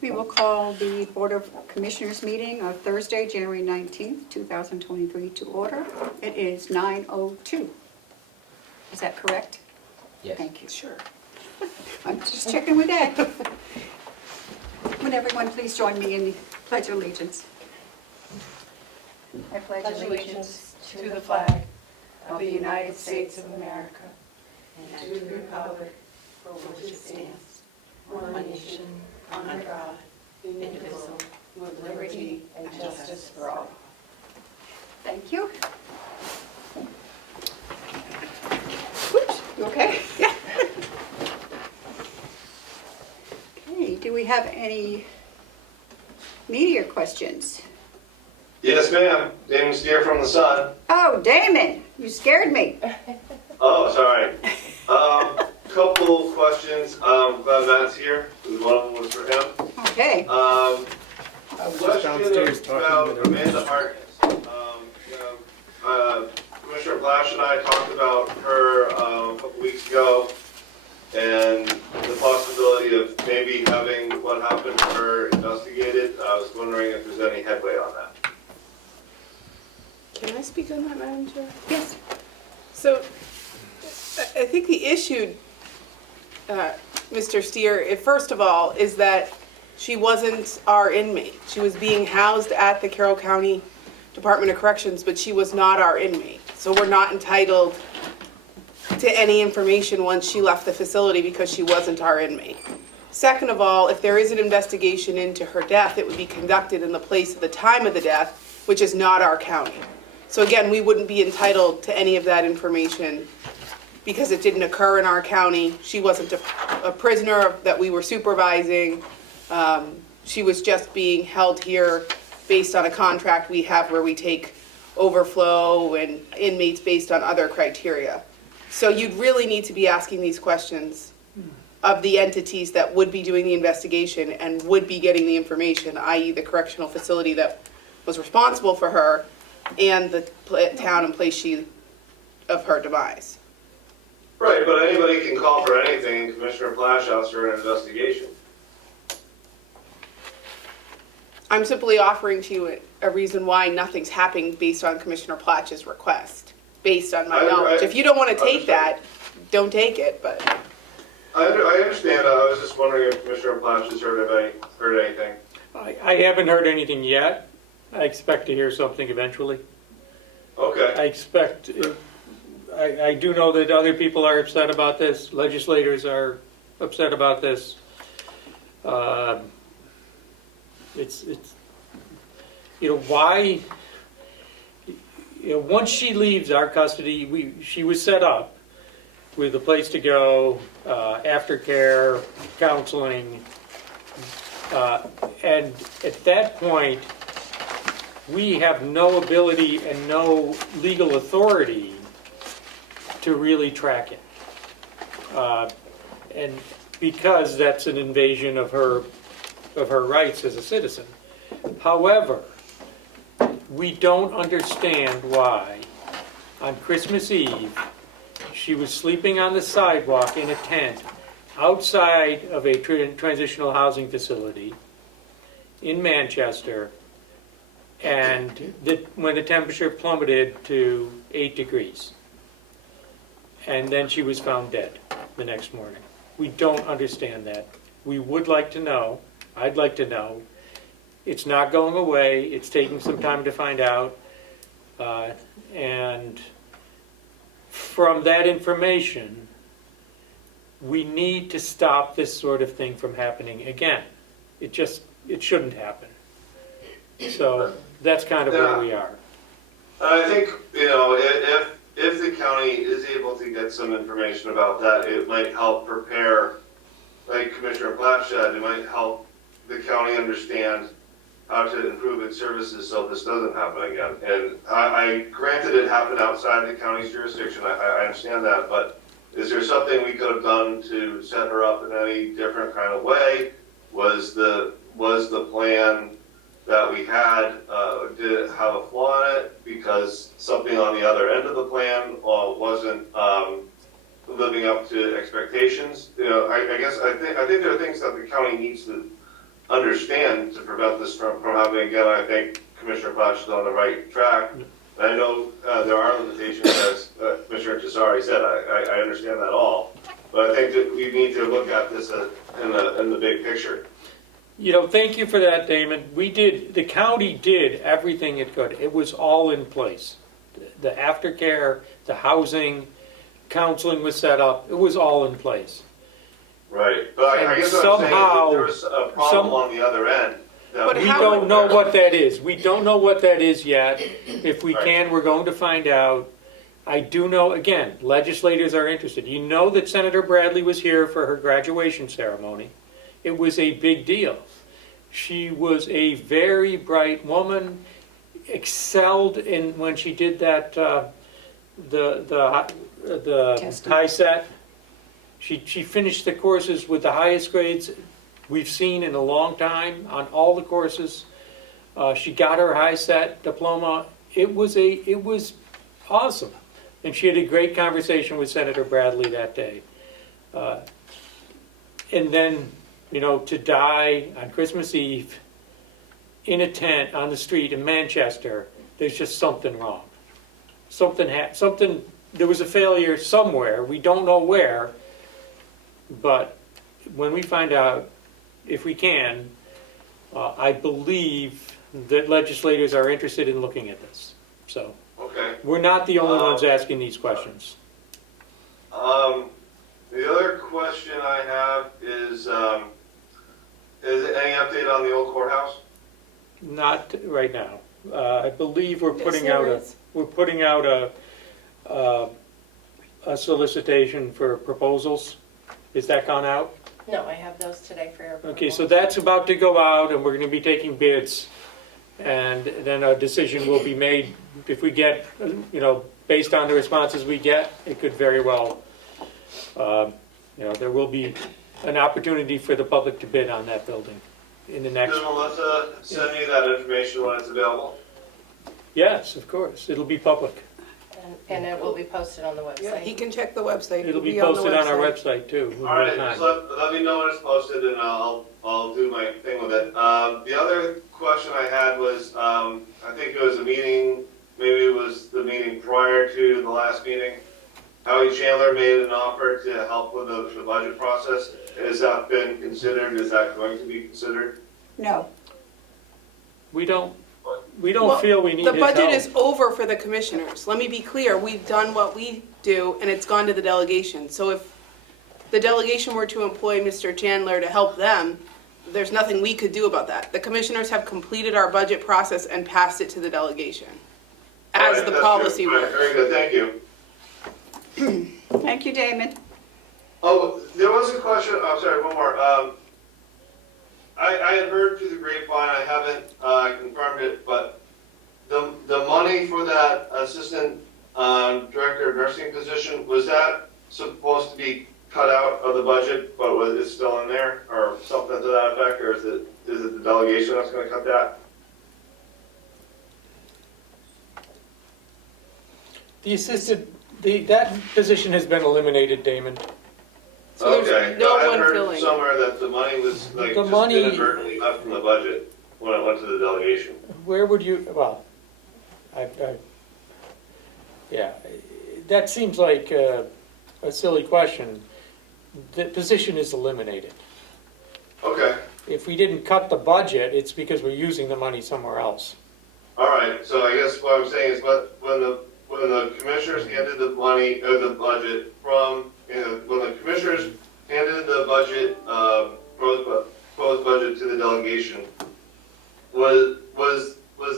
We will call the Board of Commissioners meeting of Thursday, January 19th, 2023 to order. It is 9:02. Is that correct? Yes. Thank you. Sure. I'm just checking with Ed. Would everyone please join me in the Pledge of Allegiance? I pledge allegiance to the flag of the United States of America and to the republic for which it stands, one nation, under God, indivisible, with liberty and justice for all. Thank you. Oops, you okay? Yeah. Okay, do we have any media questions? Yes, ma'am. Damon Steer from the Sun. Oh, Damon, you scared me. Oh, sorry. Couple questions. Glad Matt's here. One of them was for him. Okay. Question about Amanda Harkness. Commissioner Blash and I talked about her a couple weeks ago, and the possibility of maybe having what happened to her investigated. I was wondering if there's any headway on that. Can I speak on that, Madam Chair? Yes. So, I think the issue, Mr. Steer, first of all, is that she wasn't our inmate. She was being housed at the Carroll County Department of Corrections, but she was not our inmate. So we're not entitled to any information once she left the facility because she wasn't our inmate. Second of all, if there is an investigation into her death, it would be conducted in the place at the time of the death, which is not our county. So again, we wouldn't be entitled to any of that information because it didn't occur in our county. She wasn't a prisoner that we were supervising. She was just being held here based on a contract we have where we take overflow and inmates based on other criteria. So you'd really need to be asking these questions of the entities that would be doing the investigation and would be getting the information, i.e. the correctional facility that was responsible for her and the town and place of her demise. Right, but anybody can call for anything, and Commissioner Blash asks for an investigation. I'm simply offering to you a reason why nothing's happening based on Commissioner Platch's request, based on my knowledge. If you don't want to take that, don't take it, but. I understand. I was just wondering if Commissioner Platch has heard anything. I haven't heard anything yet. I expect to hear something eventually. Okay. I do know that other people are upset about this. Legislators are upset about this. It's why, once she leaves our custody, she was set up with a place to go, aftercare, counseling, and at that point, we have no ability and no legal authority to really track it. And because that's an invasion of her rights as a citizen. However, we don't understand why on Christmas Eve she was sleeping on the sidewalk in a tent outside of a transitional housing facility in Manchester, and when the temperature plummeted to 8 degrees. And then she was found dead the next morning. We don't understand that. We would like to know. I'd like to know. It's not going away. It's taking some time to find out. And from that information, we need to stop this sort of thing from happening again. It shouldn't happen. So that's kind of where we are. I think, if the county is able to get some information about that, it might help prepare, like Commissioner Blatt said, it might help the county understand how to improve its services so this doesn't happen again. And I granted it happened outside the county's jurisdiction, I understand that, but is there something we could have done to set her up in any different kind of way? Was the plan that we had, did it have a flaw in it because something on the other end of the plan wasn't living up to expectations? I guess I think there are things that the county needs to understand to prevent this from happening again. I think Commissioner Flash is on the right track. And I know there are limitations, as Commissioner Tesari said. I understand that all. But I think that we need to look at this in the big picture. You know, thank you for that, Damon. The county did everything it could. It was all in place. The aftercare, the housing, counseling was set up. It was all in place. Right, but I guess what I'm saying is that there was a problem on the other end. But We how- don't know what that is. We don't know what that is yet. If we Right. can, we're going to find out. I do know, again, legislators are interested. You know that Senator Bradley was here for her graduation ceremony. It was a big deal. She was a very bright woman, excelled in when she did that, the Testing. high set. She finished the courses with the highest grades we've seen in a long time on all the courses. She got her high set diploma. It was awesome. And she had a great conversation with Senator Bradley that day. And then, you know, to die on Christmas Eve in a tent on the street in Manchester, there's just something wrong. There was a failure somewhere. We don't know where. But when we find out, if we can, I believe that legislators are interested in looking at this. So Okay. we're not the only ones asking these questions. The other question I have is there any update on the old courthouse? Not right now. I believe we're Yes, putting there out is. a solicitation for proposals. Is that gone out? No, I have those today for your approval. Okay, so that's about to go out, and we're gonna be taking bids. And then a decision will be made. If we get, you know, based on the responses we get, it could very well, you know, there will be an opportunity for the public to bid on that building in the next, Can Melissa send me that information when it's available? yes, of course, it'll be public. And it will be posted on the Yeah, he website. can check the website. It'll be on the posted on our website. website too. All right, Time. so let me know when it's posted and I'll do my thing with it. The other question I had was, I think it was a meeting, maybe it was the meeting prior to the last meeting. Howie Chandler made an offer to help with the budget process. Has that been considered? Is that going to be considered? No. We don't Well, feel we need The his help. budget is over for the commissioners. Let me be clear, we've done what we do, and it's gone to the delegation. So if the delegation were to employ Mr. Chandler to help them, there's nothing we could do about that. The commissioners have completed our budget process and passed it to the delegation, All as right, the that's policy good. All right, works. very good, thank you. Thank you, Damon. Oh, there was a question, I'm sorry, one more. I had heard through the grapevine, I haven't confirmed it, but the money for that assistant director of nursing position, was that supposed to be cut out of the budget, but was it still in there, or something to that effect, or is it the delegation that's gonna cut that? That position has been eliminated, Damon. So there's Okay, no I one heard filling. somewhere that the money was like The just money- inadvertently left from the budget when it went to the delegation. Where would you, well, yeah, that seems like a silly question. The position is eliminated. Okay. If we didn't cut the budget, it's because we're using the money somewhere else. All right, so I guess what I'm saying is, when the commissioners handed the money, or the budget from, when the commissioners handed the budget, proposed budget to the delegation, was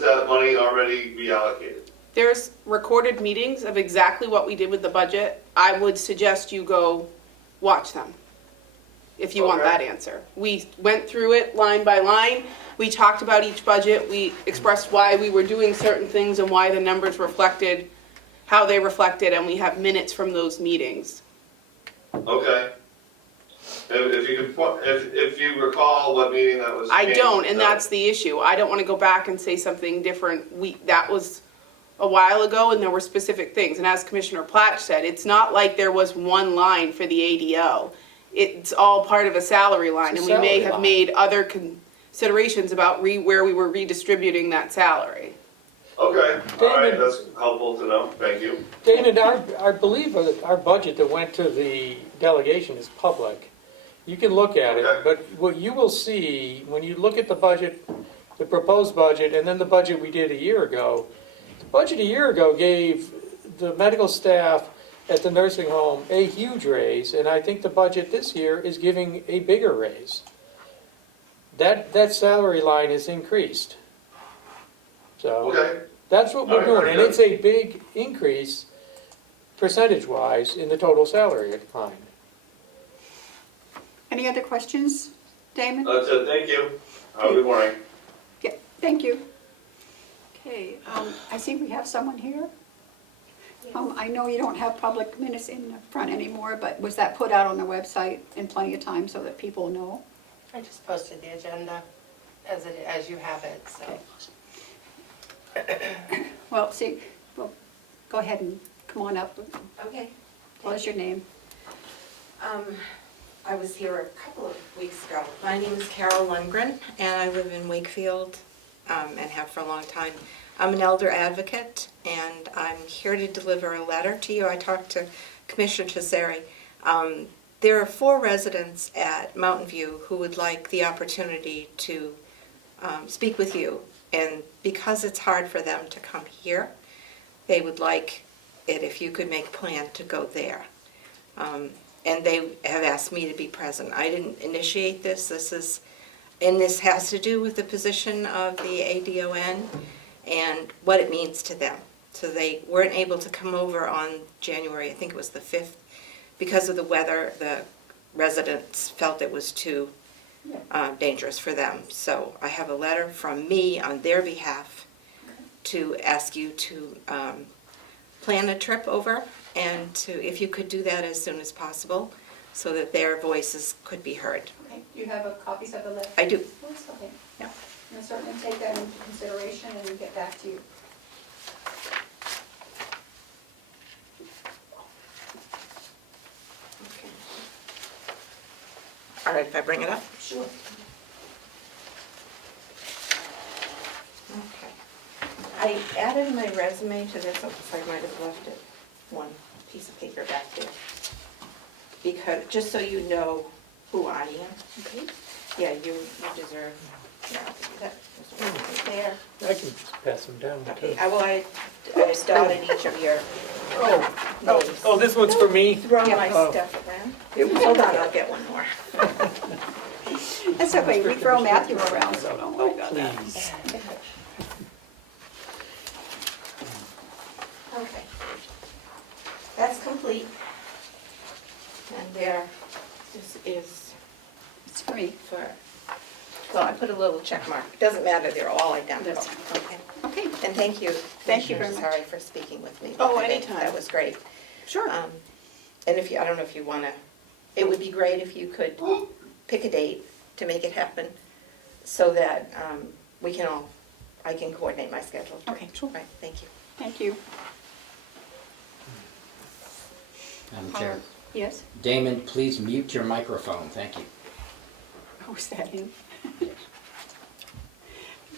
that money already reallocated? There's recorded meetings of exactly what we did with the budget. I would suggest you go watch them, if you want Okay. that answer. We went through it line by line. We talked about each budget. We expressed why we were doing certain things and why the numbers reflected how they reflected, and we have minutes from those meetings. Okay. If you recall what meeting that was. I changed, don't, and that's the issue. I don't want to go back and say something different. That was a while ago, and there were specific things. And as Commissioner Platch said, it's not like there was one line for the ADO. It's all part of a salary line, It's a and we may salary have line. made other considerations about where we were redistributing that salary. Okay, all right, David- that's helpful to know, thank you. David, I believe our budget that went to the delegation is public. You can look at it, Okay. but what you will see, when you look at the budget, the proposed budget, and then the budget we did a year ago, the budget a year ago gave the medical staff at the nursing home a huge raise, and I think the budget this year is giving a bigger raise. That salary line is increased. So. Okay, That's what we're All right, doing, very and good. it's a big increase, percentage-wise, in the total salary decline. Any other questions, Damon? that's it, thank you. Have a good morning. Yeah, thank you. Okay, I see we have someone here. I know you don't have public minutes in the front anymore, but was that put out on the website in plenty of time so that people know? I just posted the agenda as you have it, so. Well, see, well, go ahead and come on up. Okay. What is your name? I was here a couple of weeks ago. My name is Carroll Lundgren, and I live in Wakefield, and have for a long time. I'm an elder advocate, and I'm here to deliver a letter to you. I talked to Commissioner Tesseri. There are 4 residents at Mountain View who would like the opportunity to speak with you. And because it's hard for them to come here, they would like it if you could make a plan to go there. And they have asked me to be present. I didn't initiate this. This has to do with the position of the ADON and what it means to them. So they weren't able to come over on January, I think it was the 5th, because of the weather. The residents felt it was too dangerous for them. So I have a letter from me on their behalf to ask you to plan a trip over, and if you could do that as soon as possible so that their voices could be heard. Okay, do you have copies of the letter? I do. Yes, okay. Yeah. I'll certainly take that into consideration and get back to you. Okay. All right, if I bring it up? Sure. Okay. I added my resume to this, I might have left it one piece of paper back there. Because, just so you know who I am. Okay. Yeah, you deserve, yeah, I'll give you that. There's one right there. I can just pass them down, Okay, too. I dotted each of your names. Oh, this one's for me? Throw my Oh. stuff around. Hold on, I'll get one more. That's okay, we throw Matthew around, so don't worry about that. Please. Okay. That's complete. And this is It's for me. for, well, I put a little check mark. It doesn't matter, they're all identical. That's Okay. Okay, And thank you. Thank you Commissioner very much. Tesseri, for speaking with me. Oh, I think anytime. That was great. sure. And if you, I don't know if you want to, it would be great if you could pick a date to make it happen so that we can all, I can coordinate my schedule. Okay, sure. Right, thank you. Thank you. Madam Chair. Yes? Damon, please mute your microphone, thank you. Oh, is that him?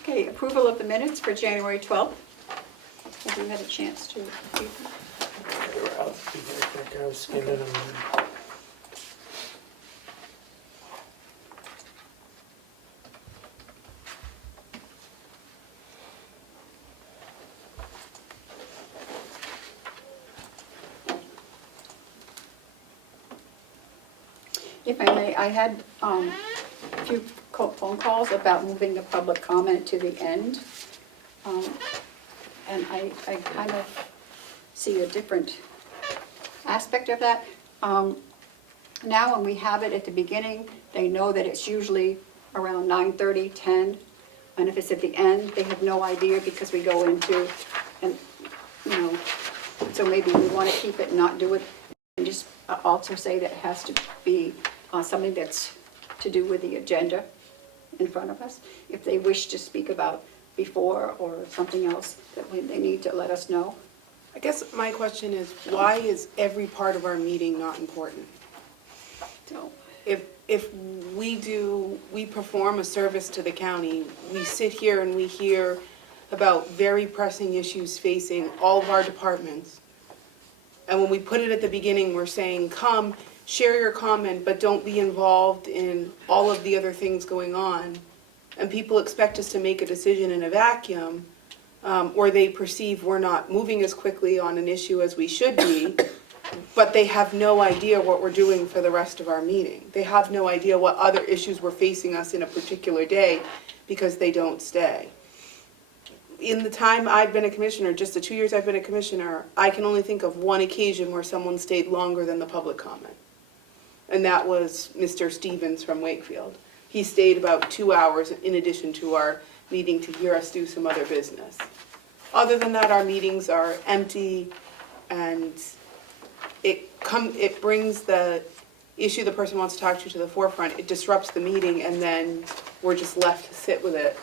Okay, approval of the minutes for January 12th. Have you had a chance to read them? I'll be right back. I was skimming them. If I may, I had a few phone calls about moving the public comment to the end. And I kind of see a different aspect of that. Now, when we have it at the beginning, they know that it's usually around 9:30, 10. And if it's at the end, they have no idea because we go into, and, you know, so maybe we want to keep it and not do it. And just also say that it has to be something that's to do with the agenda in front of us. If they wish to speak about before or something else, that they need to let us know. I guess my question is, why is every part of our meeting not important? So, if we perform a service to the county, we sit here and we hear about very pressing issues facing all of our departments. And when we put it at the beginning, we're saying, come, share your comment, but don't be involved in all of the other things going on. And people expect us to make a decision in a vacuum, or they perceive we're not moving as quickly on an issue as we should be, but they have no idea what we're doing for the rest of our meeting. They have no idea what other issues we're facing us in a particular day because they don't stay. In the time I've been a commissioner, just the 2 years I've been a commissioner, I can only think of one occasion where someone stayed longer than the public comment. And that was Mr. Stevens from Wakefield. He stayed about 2 hours in addition to our meeting to hear us do some other business. Other than that, our meetings are empty, and it brings the issue the person wants to talk to the forefront. It disrupts the meeting, and then we're just left to sit with it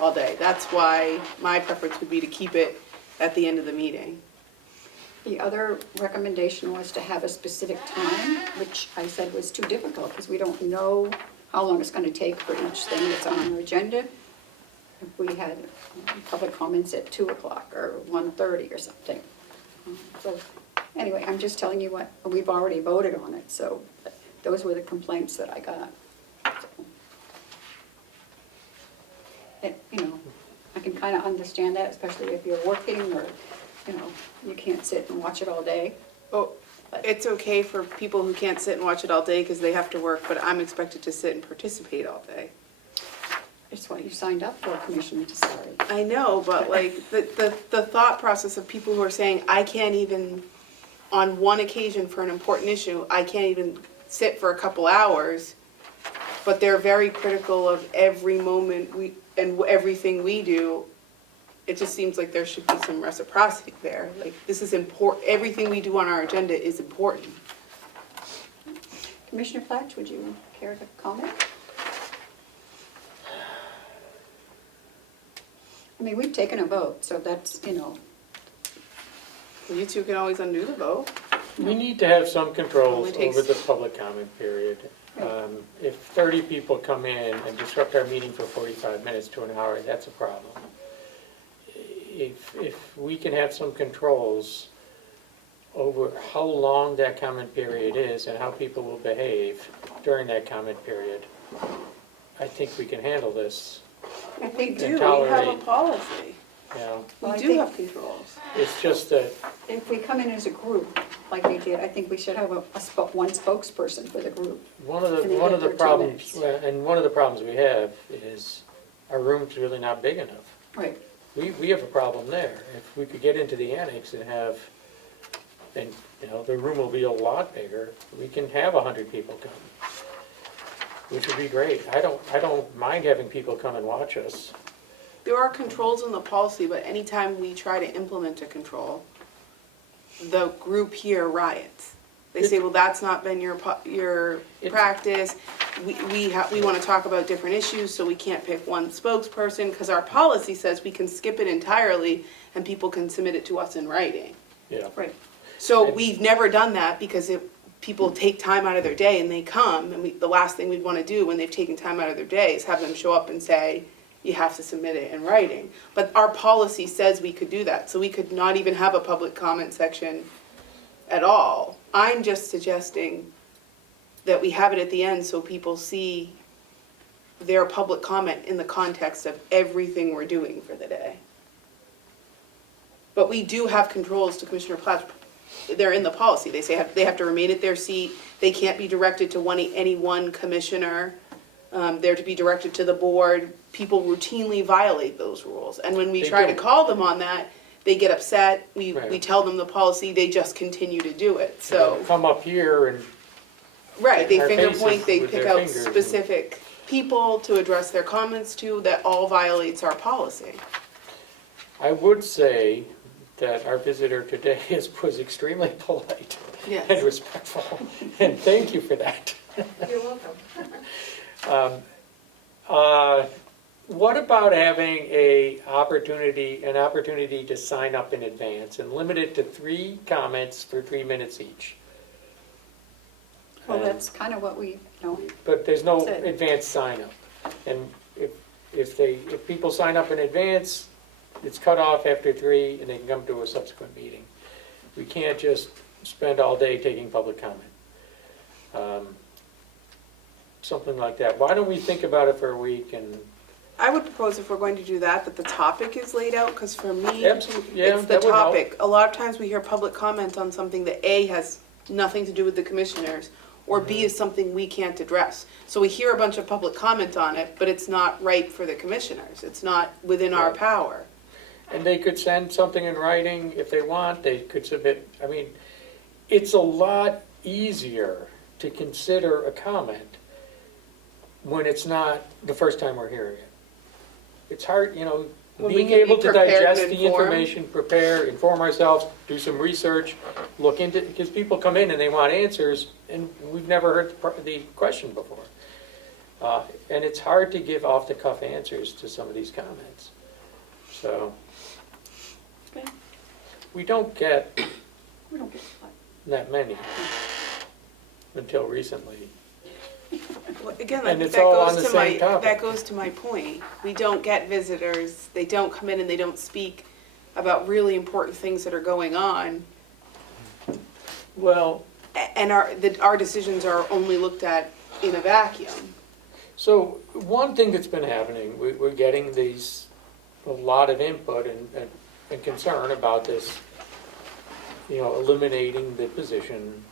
all day. That's why my preference would be to keep it at the end of the meeting. The other recommendation was to have a specific time, which I said was too difficult because we don't know how long it's going to take for each thing that's on our agenda. If we had public comments at 2 o'clock or 1:30 or something. So anyway, I'm just telling you what, we've already voted on it, so those were the complaints that I got. So, I can kind of understand that, especially if you're working or, you can't sit and watch it all day. Oh, it's okay for people who can't sit and watch it all day because they have to work, but I'm expected to sit and participate all day. It's what you signed up for, Commissioner Desari. I know, but like the thought process of people who are saying, I can't even, on one occasion for an important issue, I can't even sit for a couple hours, but they're very critical of every moment and everything we do. It just seems like there should be some reciprocity there. Like, this is important, everything we do on our agenda is important. Commissioner Flatch, would you care to comment? I mean, we've taken a vote, so that's, You two can always undo the vote. We need to have some controls Only takes- over the public comment period. If 30 people come in and disrupt our meeting for 45 minutes to an hour, that's a problem. If we can have some controls over how long that comment period is and how people will behave during that comment period, I think we can handle this. I think we And do, we have a tolerate. Policy. Well, Well, I We do think- have controls. it's just that If we come in as a group, like we did, I think we should have one spokesperson for the group. one of And they the get their 2 problems, minutes. and one of the problems we have is our room's really not big enough. Right. We have a problem there. If we could get into the annex and the room will be a lot bigger, we can have 100 people come, which would be great. I don't mind having people come and watch us. There are controls in the policy, but anytime we try to implement a control, the group here riots. They say, well, that's not been your practice. We want to talk about different issues, so we can't pick one spokesperson, because our policy says we can skip it entirely and people can submit it to us in writing. Yeah. Right. So we've never done that because people take time out of their day and they come, and the last thing we'd want to do when they've taken time out of their day is have them show up and say, you have to submit it in writing. But our policy says we could do that, so we could not even have a public comment section at all. I'm just suggesting that we have it at the end so people see their public comment in the context of everything we're doing for the day. But we do have controls, to Commissioner Platt. They're in the policy. They say they have to remain at their seat. They can't be directed to any one commissioner. They're to be directed to the board. People routinely violate those rules. And when we They try to do. call them on that, they get upset. We Right. tell them the policy, they just continue to do it. So, Come up here and right, they Our finger faces point, they with pick their out fingers and- specific people to address their comments to, that all violates our policy. I would say that our visitor today was extremely polite Yes. and respectful, and thank you for that. You're welcome. What about having an opportunity to sign up in advance and limit it to 3 comments for 3 minutes each? Well, And- that's kind of what we, But there's no Said. advance sign-up. And if people sign up in advance, it's cut off after 3 and they can come to a subsequent meeting. We can't just spend all day taking public comment. Something like that. Why don't we think about it for a week and, I would propose if we're going to do that, that the topic is laid out, because for me, absolutely, yeah, it's the that would help. topic. A lot of times we hear public comment on something that A, has nothing to do with the commissioners, or B, is something we can't address. So we hear a bunch of public comment on it, but it's not right for the commissioners. It's not within our Right. power. And they could send something in writing if they want, they could submit, I mean, it's a lot easier to consider a comment when it's not the first time we're hearing it. It's hard, When we being can be able to prepared and digest the informed. information, prepare, inform ourselves, do some research, look into, because people come in and they want answers, and we've never heard the question before. And it's hard to give off-the-cuff answers to some of these comments. So, Okay. we don't get we don't get that many until recently. Well, again, And that it's all on goes the to my, same topic. that goes to my point. We don't get visitors, they don't come in and they don't speak about really important things that are going on. Well, And our decisions are only looked at in a vacuum. so one thing that's been happening, we're getting a lot of input and concern about this, eliminating the position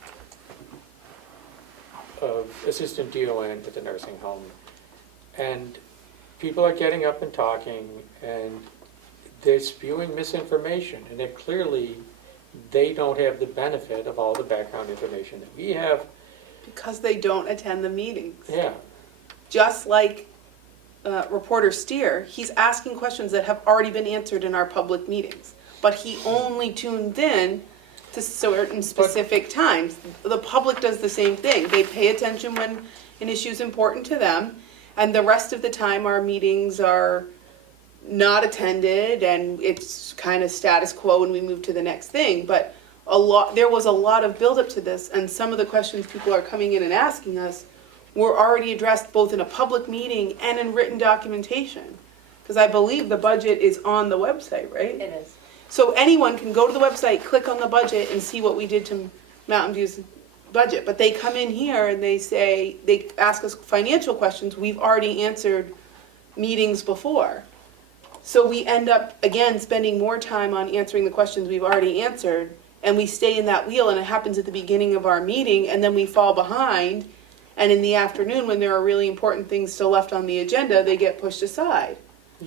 of assistant DON at the nursing home. And people are getting up and talking, and they're spewing misinformation, and that clearly they don't have the benefit of all the background information that we have. Because they don't attend the meetings. Yeah, Just like Reporter Steer, he's asking questions that have already been answered in our public meetings. But he only tunes in to certain specific times. The public does the same thing. They pay attention when an issue is important to them, and the rest of the time our meetings are not attended and it's kind of status quo and we move to the next thing. But there was a lot of buildup to this, and some of the questions people are coming in and asking us were already addressed both in a public meeting and in written documentation. Because I believe the budget is on the website, right? It is. So anyone can go to the website, click on the budget, and see what we did to Mountain View's budget. But they come in here and they ask us financial questions we've already answered meetings before. So we end up, again, spending more time on answering the questions we've already answered, and we stay in that wheel, and it happens at the beginning of our meeting, and then we fall behind, and in the afternoon, when there are really important things still left on the agenda, they get pushed aside.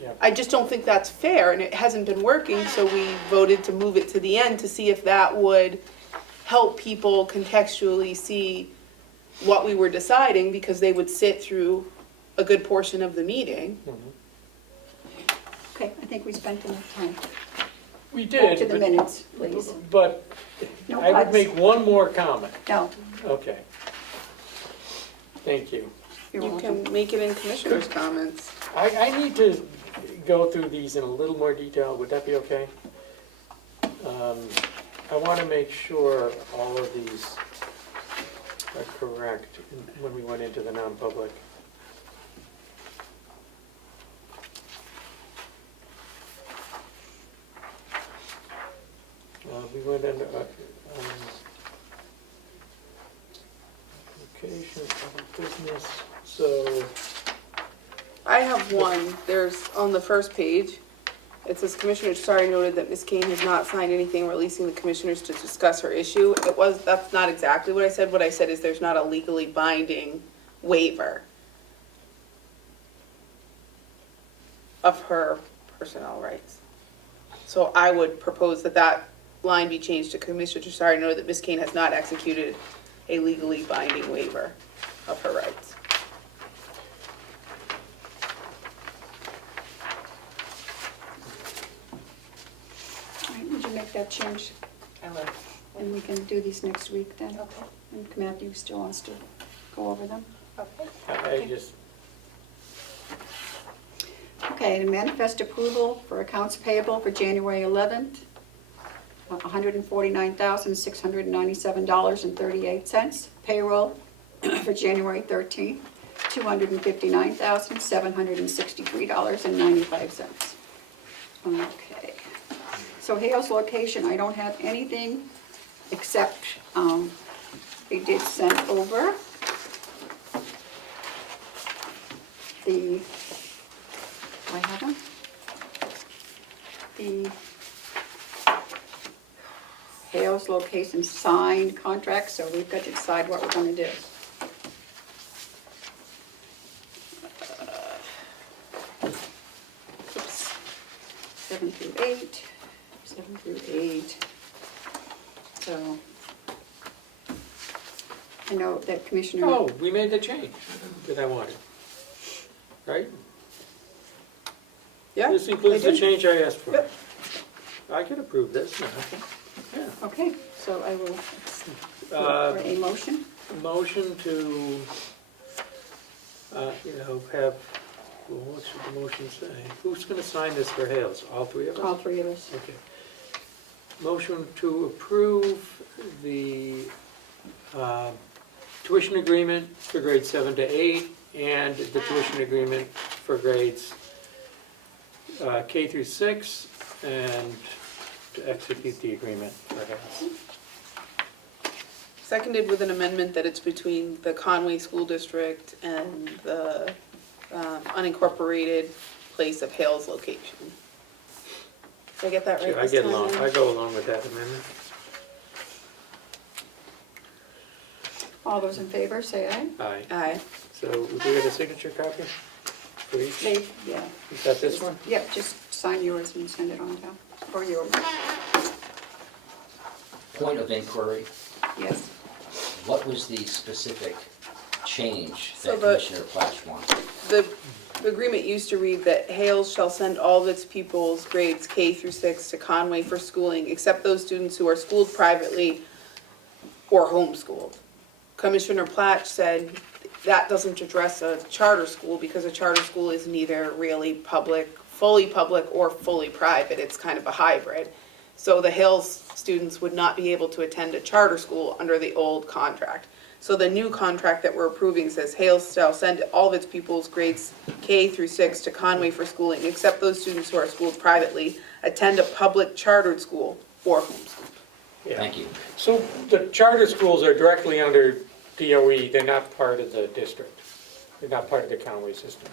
yeah. I just don't think that's fair, and it hasn't been working, so we voted to move it to the end to see if that would help people contextually see what we were deciding, because they would sit through a good portion of the meeting. Mhm. Okay, I think we spent enough time. We Back did. to the but- minutes, please. But No I would buts. make one more comment. No, Okay. Thank you. you're You welcome. can make it in commissioners' comments. I need to go through these in a little more detail. Would that be okay? I want to make sure all of these are correct when we went into the non-public. We went into application, public business, so, I have one, there's, on the first page, it says Commissioner Sorry noted that Ms. Kane has not signed anything releasing the commissioners to discuss her issue. That's not exactly what I said is there's not a legally binding waiver of her personnel rights. So I would propose that line be changed to Commissioner Sorry noted that Ms. Kane has not executed a legally binding waiver of her rights. All right, would you make that change? I will. And we can do these next week then? Okay. And Matthew still wants to go over them? Okay. I just, Okay, the manifest approval for accounts payable for January 11th, $149,697.38. Payroll for January 13th, $259,763.95. Okay. So Hale's location, I don't have anything except they did send over the, do I have them? The Hale's location signed contract, so we've got to decide what we're gonna do. Oops. 7 through 8. So, I know that Commissioner. Oh, we made the change that I wanted, right? Yeah? This includes they the did. change I asked for. Yep. I could approve this now. Yeah. Okay, so I will, Uh, for a motion. Motion to, have, well, what should the motion say? Who's gonna sign this for Hales? All three of us? All three of us. Okay. Motion to approve the tuition agreement for grades 7 to 8 and the tuition agreement for grades K through 6 and to execute the agreement for Hales. Seconded with an amendment that it's between the Conway School District and the unincorporated place of Hale's location. Did I get that right I this get time? along, I go along with that amendment. All those in favor, say aye. Aye. Aye. So do we get a signature copy for each? Dave, yeah. Is that this one? Yep, just sign yours and send it on down, or yours, Point of inquiry, yes. what was the specific change So that the- Commissioner Plash wanted? The agreement used to read that Hales shall send all of its pupils grades K through 6 to Conway for schooling, except those students who are schooled privately or homeschooled. Commissioner Platch said that doesn't address a charter school because a charter school is neither really fully public or fully private. It's kind of a hybrid. So the Hales students would not be able to attend a charter school under the old contract. So the new contract that we're approving says Hales shall send all of its pupils grades K through 6 to Conway for schooling, except those students who are schooled privately, attend a public chartered school or homeschool. Yeah. Thank you. So the charter schools are directly under DOE, they're not part of the district. They're not part of the Conway system.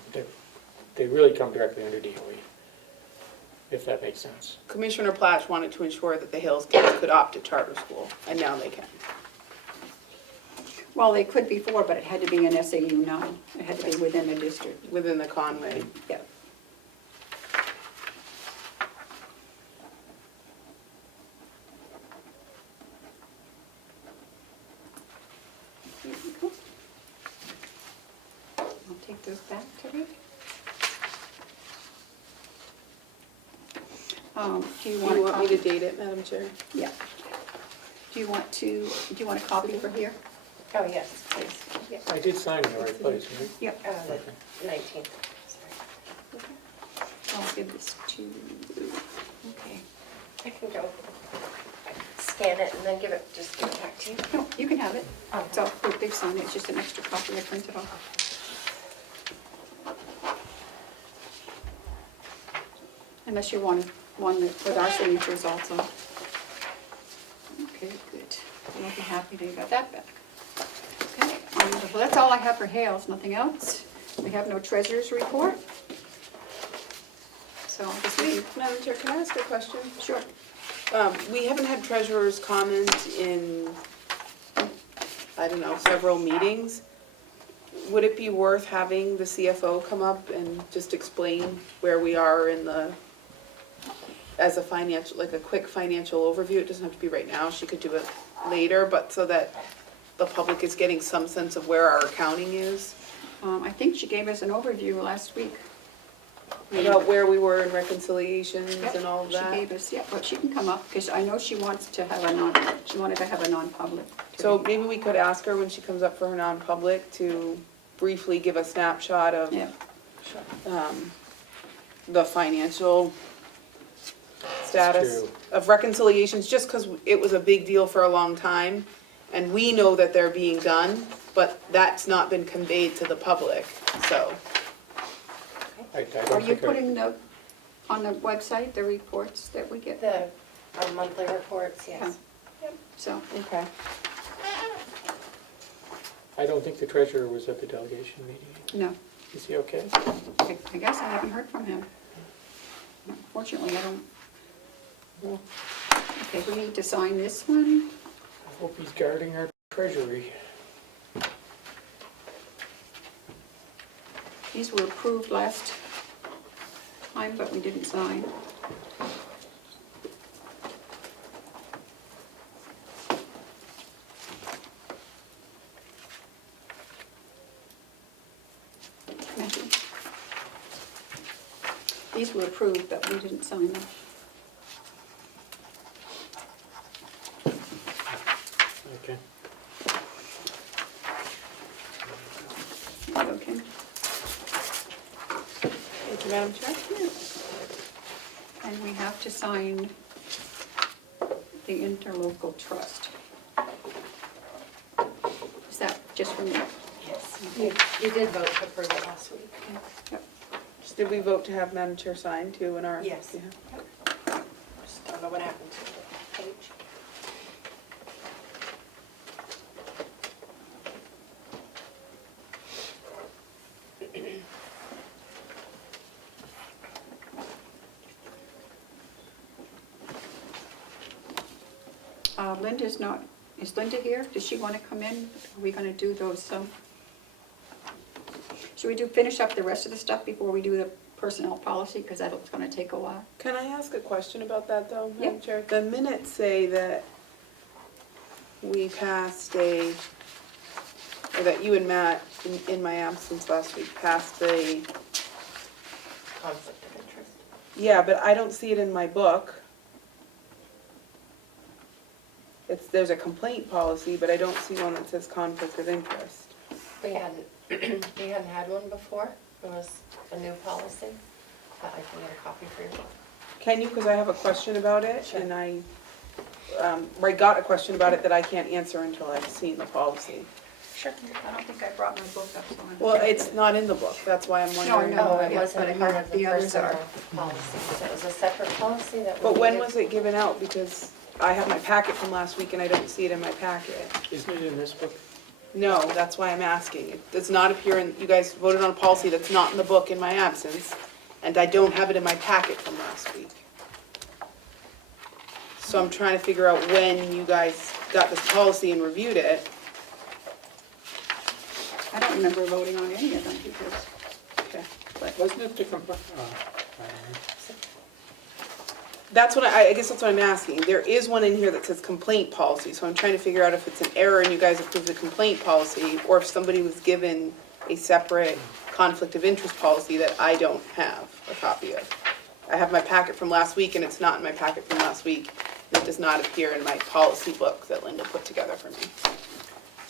They really come directly under DOE, if that makes sense. Commissioner Platch wanted to ensure that the Hales kids could opt to charter school, and now they can. Well, they could before, but it had to be an SAU 9. It had to be within the district. Within the Conway. Yep. There you go. I'll take those back to you. Do you Do want you a want me to copy? date it, Madam Chair? Yeah. Do you want a copy for here? Oh, yes, please. I did sign in the right place, right? Yep. The 19th, sorry. I'll give this to, okay. I can go scan it and then just give it back to you. No, you can have it. Oh. It's all, they've signed it, it's just an extra copy I printed off. Unless you want one with our signatures also. Okay, good. You'll be happy that you got that back. Okay, well, that's all I have for Hales, nothing else. We have no treasurer's report. So I'll just leave. Madam Chair, can I ask a question? Sure. We haven't had treasurer's comment in, I don't know, several meetings. Would it be worth having the CFO come up and just explain where we are in the, as a financial, like a quick financial overview? It doesn't have to be right now, she could do it later, but so that the public is getting some sense of where our accounting is, I think she gave us an overview last week. about where we were in reconciliations Yep, and all of that. She gave us, yeah, but she can come up, because I know she wants to have she wanted to have a non-public. So today. maybe we could ask her when she comes up for her non-public to briefly give a snapshot of Yeah, the financial status true. of reconciliations, just because it was a big deal for a long time, and we know that they're being done, but that's not been conveyed to the public, so. I don't Are you think I- putting on the website, the reports that we get? Our monthly reports, yes. So, Okay. I don't think the treasurer was at the delegation meeting. no, Is he okay? I guess I haven't heard from him. Unfortunately, I don't. Okay, we need to sign this one. I hope he's guarding our treasury. These were approved last time, but we didn't sign. Matthew? These were approved, but we didn't sign them. Okay. Okay. Thank you, Madam Chair. And we have to sign the interlocal trust. Is that just from you? Yes. You did vote to approve it last week. Yep. Did we vote to have Madam Chair sign too in our? Yes. Yeah. Just don't know what happened to the page. Linda's not, is Linda here? Does she want to come in? Are we going to do those, should we finish up the rest of the stuff before we do the personnel policy? Because that's going to take a while. Can I ask a question about that though, Madam Yep. Chair? The minutes say that we passed or that you and Matt, in my absence last week, passed the, Conflict of interest. yeah, but I don't see it in my book. There's a complaint policy, but I don't see one that says conflict of interest. We hadn't had one before. It was a new policy, but I can get a copy for you. Can you, because I have a question about it, Sure. and I got a question about it that I can't answer until I've seen the policy. Sure. I don't think I brought my book up, so I'm. Well, it's not in the book, that's why I'm wondering. No, Oh, it yeah, wasn't but part of the the others are. personnel policy, so it was a separate policy that we But when needed. was it given out? Because I have my packet from last week and I don't see it in my packet. Isn't it in this book? No, that's why I'm asking. It does not appear in, you guys voted on a policy that's not in the book in my absence, and I don't have it in my packet from last week. So I'm trying to figure out when you guys got this policy and reviewed it. I don't remember voting on any of them because, Okay. Wasn't it the complaint? I don't know. That's what I guess that's what I'm asking. There is one in here that says complaint policy, so I'm trying to figure out if it's an error and you guys approved the complaint policy, or if somebody was given a separate conflict of interest policy that I don't have a copy of. I have my packet from last week and it's not in my packet from last week. It does not appear in my policy book that Linda put together for me.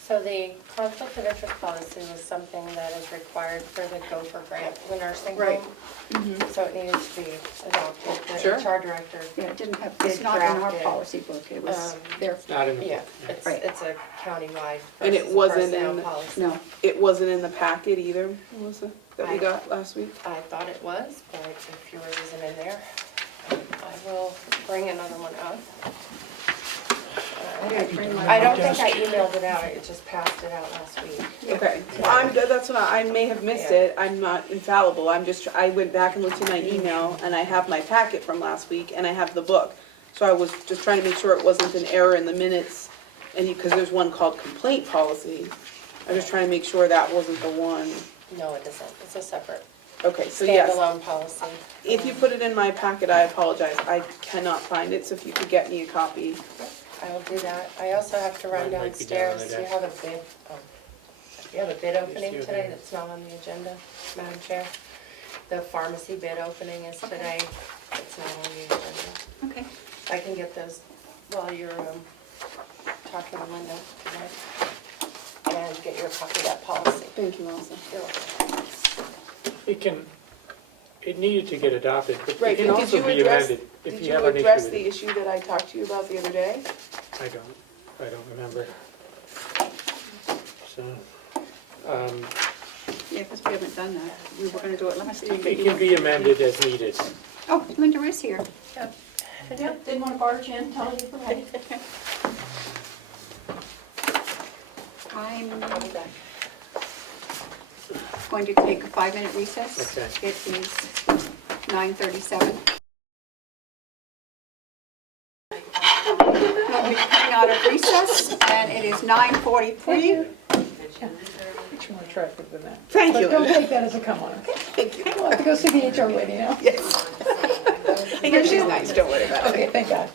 So the conflict of interest policy was something that is required for the Gopher grant, the nursing home. Right. So it needed to be adopted. The Sure. HR director, yeah, it didn't have, Did it's not in our draft it. policy book. It was there. It's not in the yeah, book. it's Right. it's a countywide And it versus wasn't personnel in the- policy. No, It wasn't in the packet either, Melissa, that we got last week? I thought it was, but if yours isn't in there, I will bring another one up. I don't think I emailed it out, I just passed it out last week. Okay, well, that's what I may have missed it, I'm not infallible, I went back and looked in my email, and I have my packet from last week, and I have the book. So I was just trying to make sure it wasn't an error in the minutes, and because there's one called complaint policy, I'm just trying to make sure that wasn't the one. No, it isn't, it's a separate Okay, so yes, standalone policy. if you put it in my packet, I apologize, I cannot find it, so if you could get me a copy. I will do that. I also have to run Mine might be down downstairs. on the You have a bid, you have a bid opening you today do. that's not on the agenda, Madam Chair. The pharmacy bid opening is today. It's not on the agenda. okay. I can get those while you're talking to Linda tonight. And get you a copy of that policy. Thank you, Melissa. You're welcome. It needed to get adopted, but Right, it can but did also you be address, amended if did you you have an issue address with the it. issue that I talked to you about the other day? I don't remember. So, Yeah, because we haven't done that. We were gonna do it last time. It can be amended as needed. Oh, Linda is here. Didn't want to barge in, tell you you're ready. I'm I'll be back. going to take a 5-minute recess. Okay. It is 9:37. We'll be coming out of recess, and it is 9:43. Much more attractive than that. Thank But you, don't Linda. take that as a come on, okay? Thank you. We'll have to go see the HR lady now. Yes. I hear she's nice, don't worry about it. Okay, thank God.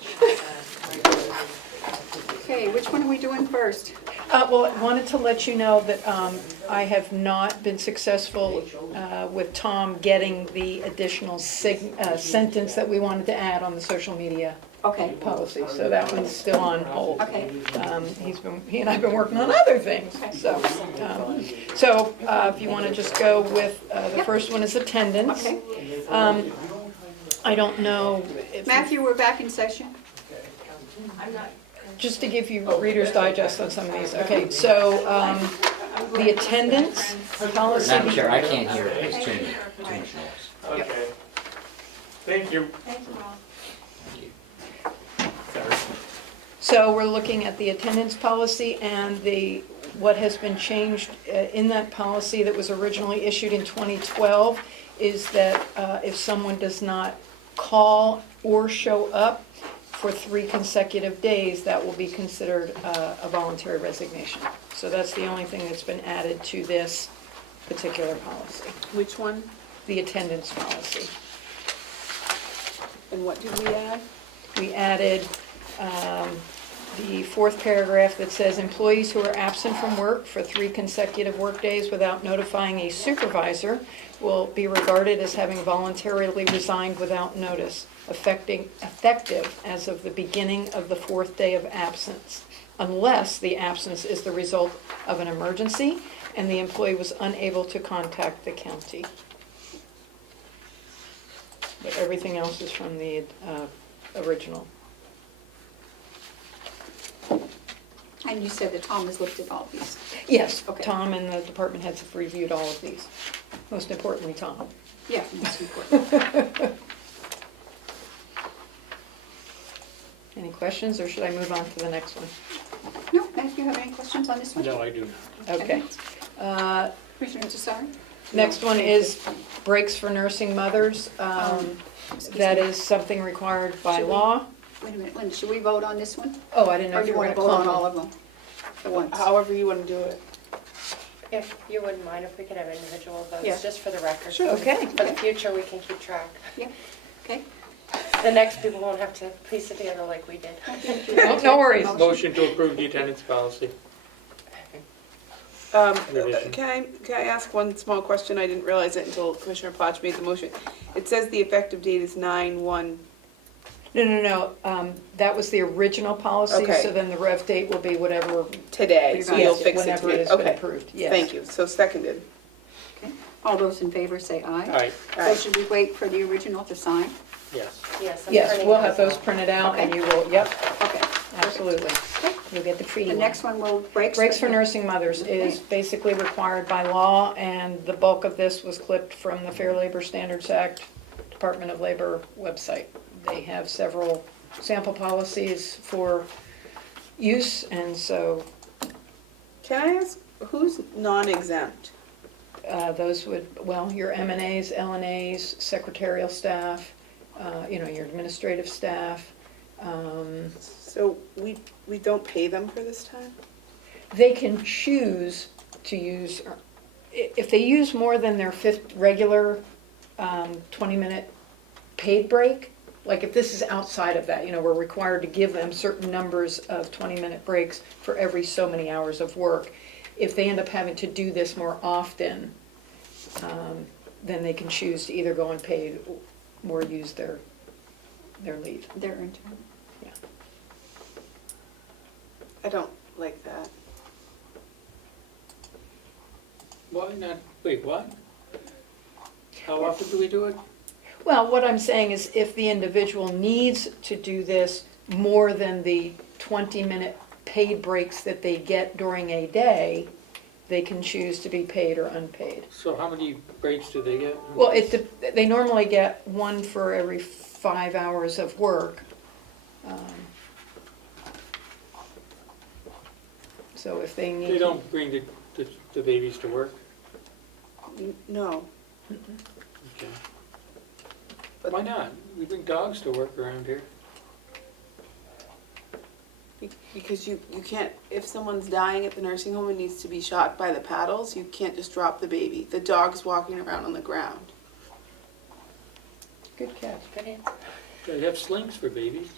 Okay, which one are we doing first? Well, I wanted to let you know that I have not been successful with Tom getting the additional sentence that we wanted to add on the social media Okay, policy, so that one's still on hold. okay. He and I have been working on other things, so. If you want to just go with, the first one is attendance. Okay. I don't know if. Matthew, we're back in session. Just to give you Reader's Digest on some of these, okay, so, the attendance policy. Madam Chair, I can't hear it, there's too much noise. Okay. Thank you. Thank you. Sorry. So we're looking at the attendance policy and what has been changed in that policy that was originally issued in 2012 is that if someone does not call or show up for 3 consecutive days, that will be considered a voluntary resignation. So that's the only thing that's been added to this particular policy, Which one the attendance policy. and what did we add? We added the 4th paragraph that says employees who are absent from work for 3 consecutive workdays without notifying a supervisor will be regarded as having voluntarily resigned without notice, effective as of the beginning of the 4th day of absence, unless the absence is the result of an emergency and the employee was unable to contact the county. But everything else is from the original. And you said that Tom has looked at all these. Yes, Okay. Tom and the department heads have reviewed all of these. Most importantly, Tom. Yeah, that's important. Any questions, or should I move on to the next one? No, Matthew, you have any questions on this one? No, I do not. Okay. Commissioner Intisari? Next one is breaks for nursing mothers. Excuse That me. is something required by Should we- law. Wait a minute, Linda, should we vote on this one? Oh, I didn't know Or if do you you were want going to to vote on clump all them. of them at once? However you want to do it. If you wouldn't mind, if we could have individual Yeah. votes, just for the record. Sure. Okay. For the future, we can keep track. Yeah, okay. The next people won't have to piece it together like we did. No worries. Motion to approve the attendance policy. Revision. Can I ask one small question? I didn't realize it until Commissioner Potts made the motion. It says the effective date is 9/1. No. That was the original policy, Okay. so then the rev date will be whatever, Today, so you'll yes, fix it to whenever me. it has been Okay, approved. Yes. thank you. So seconded. Okay. All those in favor say aye. All right, So should we wait for the original to sign? yes. Yes, I'm Yes, printing we'll have those those printed out, and Okay. you will, yep, Okay. absolutely. You'll get the pretty The one. next one will breaks. Breaks for nursing mothers is basically required by law, and the bulk of this was clipped from the Fair Labor Standards Act, Department of Labor website. They have several sample policies for use, and so Can I ask, who's non-exempt? those would, well, your M&As, LNAs, secretarial staff, your administrative staff. So we don't pay them for this time? They can choose to use, if they use more than their regular 20-minute paid break, like if this is outside of that, we're required to give them certain numbers of 20-minute breaks for every so many hours of work. If they end up having to do this more often, then they can choose to either go unpaid or use their leave. Their intern. Yeah. I don't like that. Why not, wait, what? How often do we do it? Well, what I'm saying is if the individual needs to do this more than the 20-minute paid breaks that they get during a day, they can choose to be paid or unpaid. So how many breaks do they get? Well, they normally get one for every 5 hours of work. So if they need. They don't bring the babies to work? No. Okay. Why not? We bring dogs to work around here. Because you can't, if someone's dying at the nursing home and needs to be shocked by the paddles, you can't just drop the baby. The dog's walking around on the ground. Good catch. Good answer. They have slings for babies.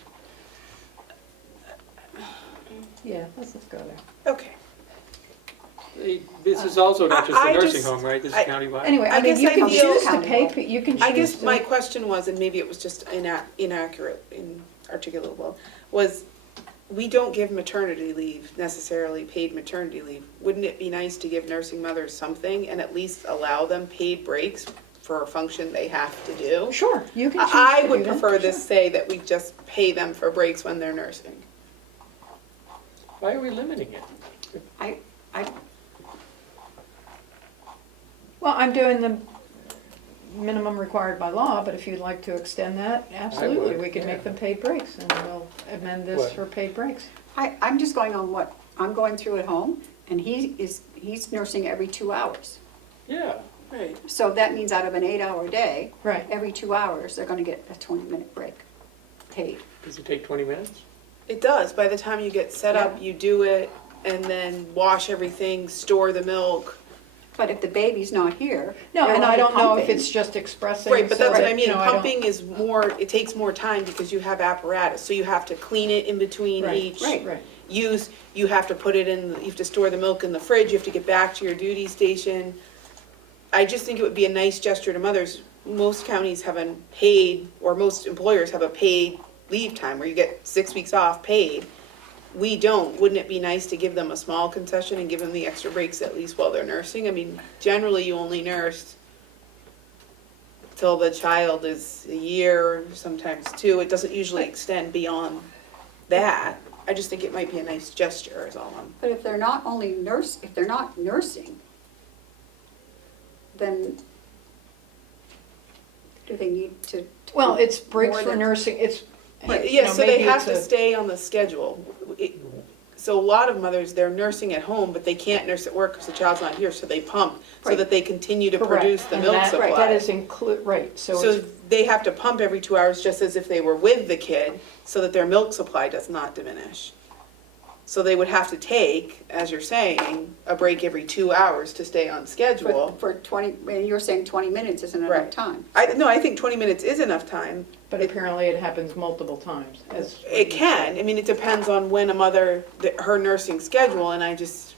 Yeah, let's not go there. Okay. This is also not just I a nursing just- home, right? This is I- countywide? Anyway, I I mean, guess you I can feel- choose to pay, you can choose I guess to. my question was, and maybe it was just inaccurate, inarticulable, was we don't give maternity leave, necessarily paid maternity leave. Wouldn't it be nice to give nursing mothers something and at least allow them paid breaks for a function they have to do? Sure, you can choose I to would do that, prefer this sure. say that we just pay them for breaks when they're nursing. Why are we limiting it? I, Well, I'm doing the minimum required by law, but if you'd like to extend that, absolutely, would, we can yeah. make them paid breaks, and we'll amend this What? for paid breaks. I'm just going on what I'm going through at home, and he's nursing every 2 hours. Yeah. Right. So that means out of an 8-hour day, Right. every 2 hours, they're gonna get a 20-minute break, paid. Does it take 20 minutes? It does. By the time you get set up, Yeah. you do it and then wash everything, store the milk. But if the baby's not here. No, they're and I only don't know if pumping. it's just expressing. Right, but so that's what that, I mean. you know, I don't- Pumping is more, it takes more time because you have apparatus. So you have to clean it in between Right, each right. use. You have to put it in, you have to store the milk in the fridge. You have to get back to your duty station. I just think it would be a nice gesture to mothers. Most counties have a paid, or most employers have a paid leave time where you get 6 weeks off paid. We don't. Wouldn't it be nice to give them a small concession and give them the extra breaks at least while they're nursing? I mean, generally you only nurse till the child is a year, sometimes 2. It doesn't usually extend beyond that. I just think it might be a nice gesture is all I'm. But if they're not nursing, then do they need to? Well, it's breaks more for than- nursing, it's, you Yeah, know, so they maybe have it's to a- stay on the schedule. So a lot of mothers, they're nursing at home, but they can't nurse at work because the child's not here, so they pump so Right. that they continue to Correct. produce the And milk that- supply. That is right, so So it's, they have to pump every 2 hours just as if they were with the kid, so that their milk supply does not diminish. So they would have to take, as you're saying, a break every 2 hours to stay on schedule. For 20, and you're saying 20 minutes isn't enough Right. time. No, I think 20 minutes is enough time. but apparently it happens multiple times, as. It can, I mean, it depends on when a mother, her nursing schedule, and I just,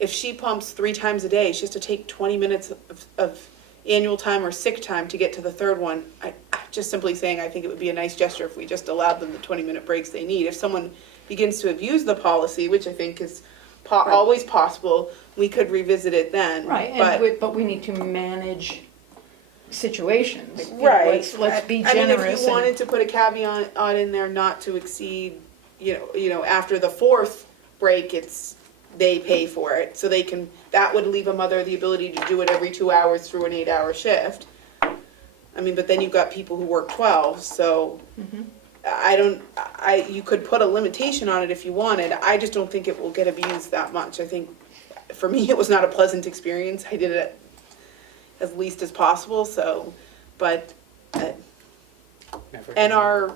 if she pumps 3 times a day, she has to take 20 minutes of annual time or sick time to get to the third one. I'm just simply saying, I think it would be a nice gesture if we just allowed them the 20-minute breaks they need. If someone begins to abuse the policy, which I think is always possible, we could revisit it then. Right, But, but we need to manage situations. You know, right. Let's be I mean, if generous you and. wanted to put a caveat in there not to exceed, you know, after the 4th break, they pay for it, so that would leave a mother the ability to do it every 2 hours through an 8-hour shift. I mean, but then you've got people who work 12, so you could put a limitation on it if you wanted. I just don't think it will get abused that much. I think, for me, it was not a pleasant experience. I did it as least as possible, so, but, Never and did our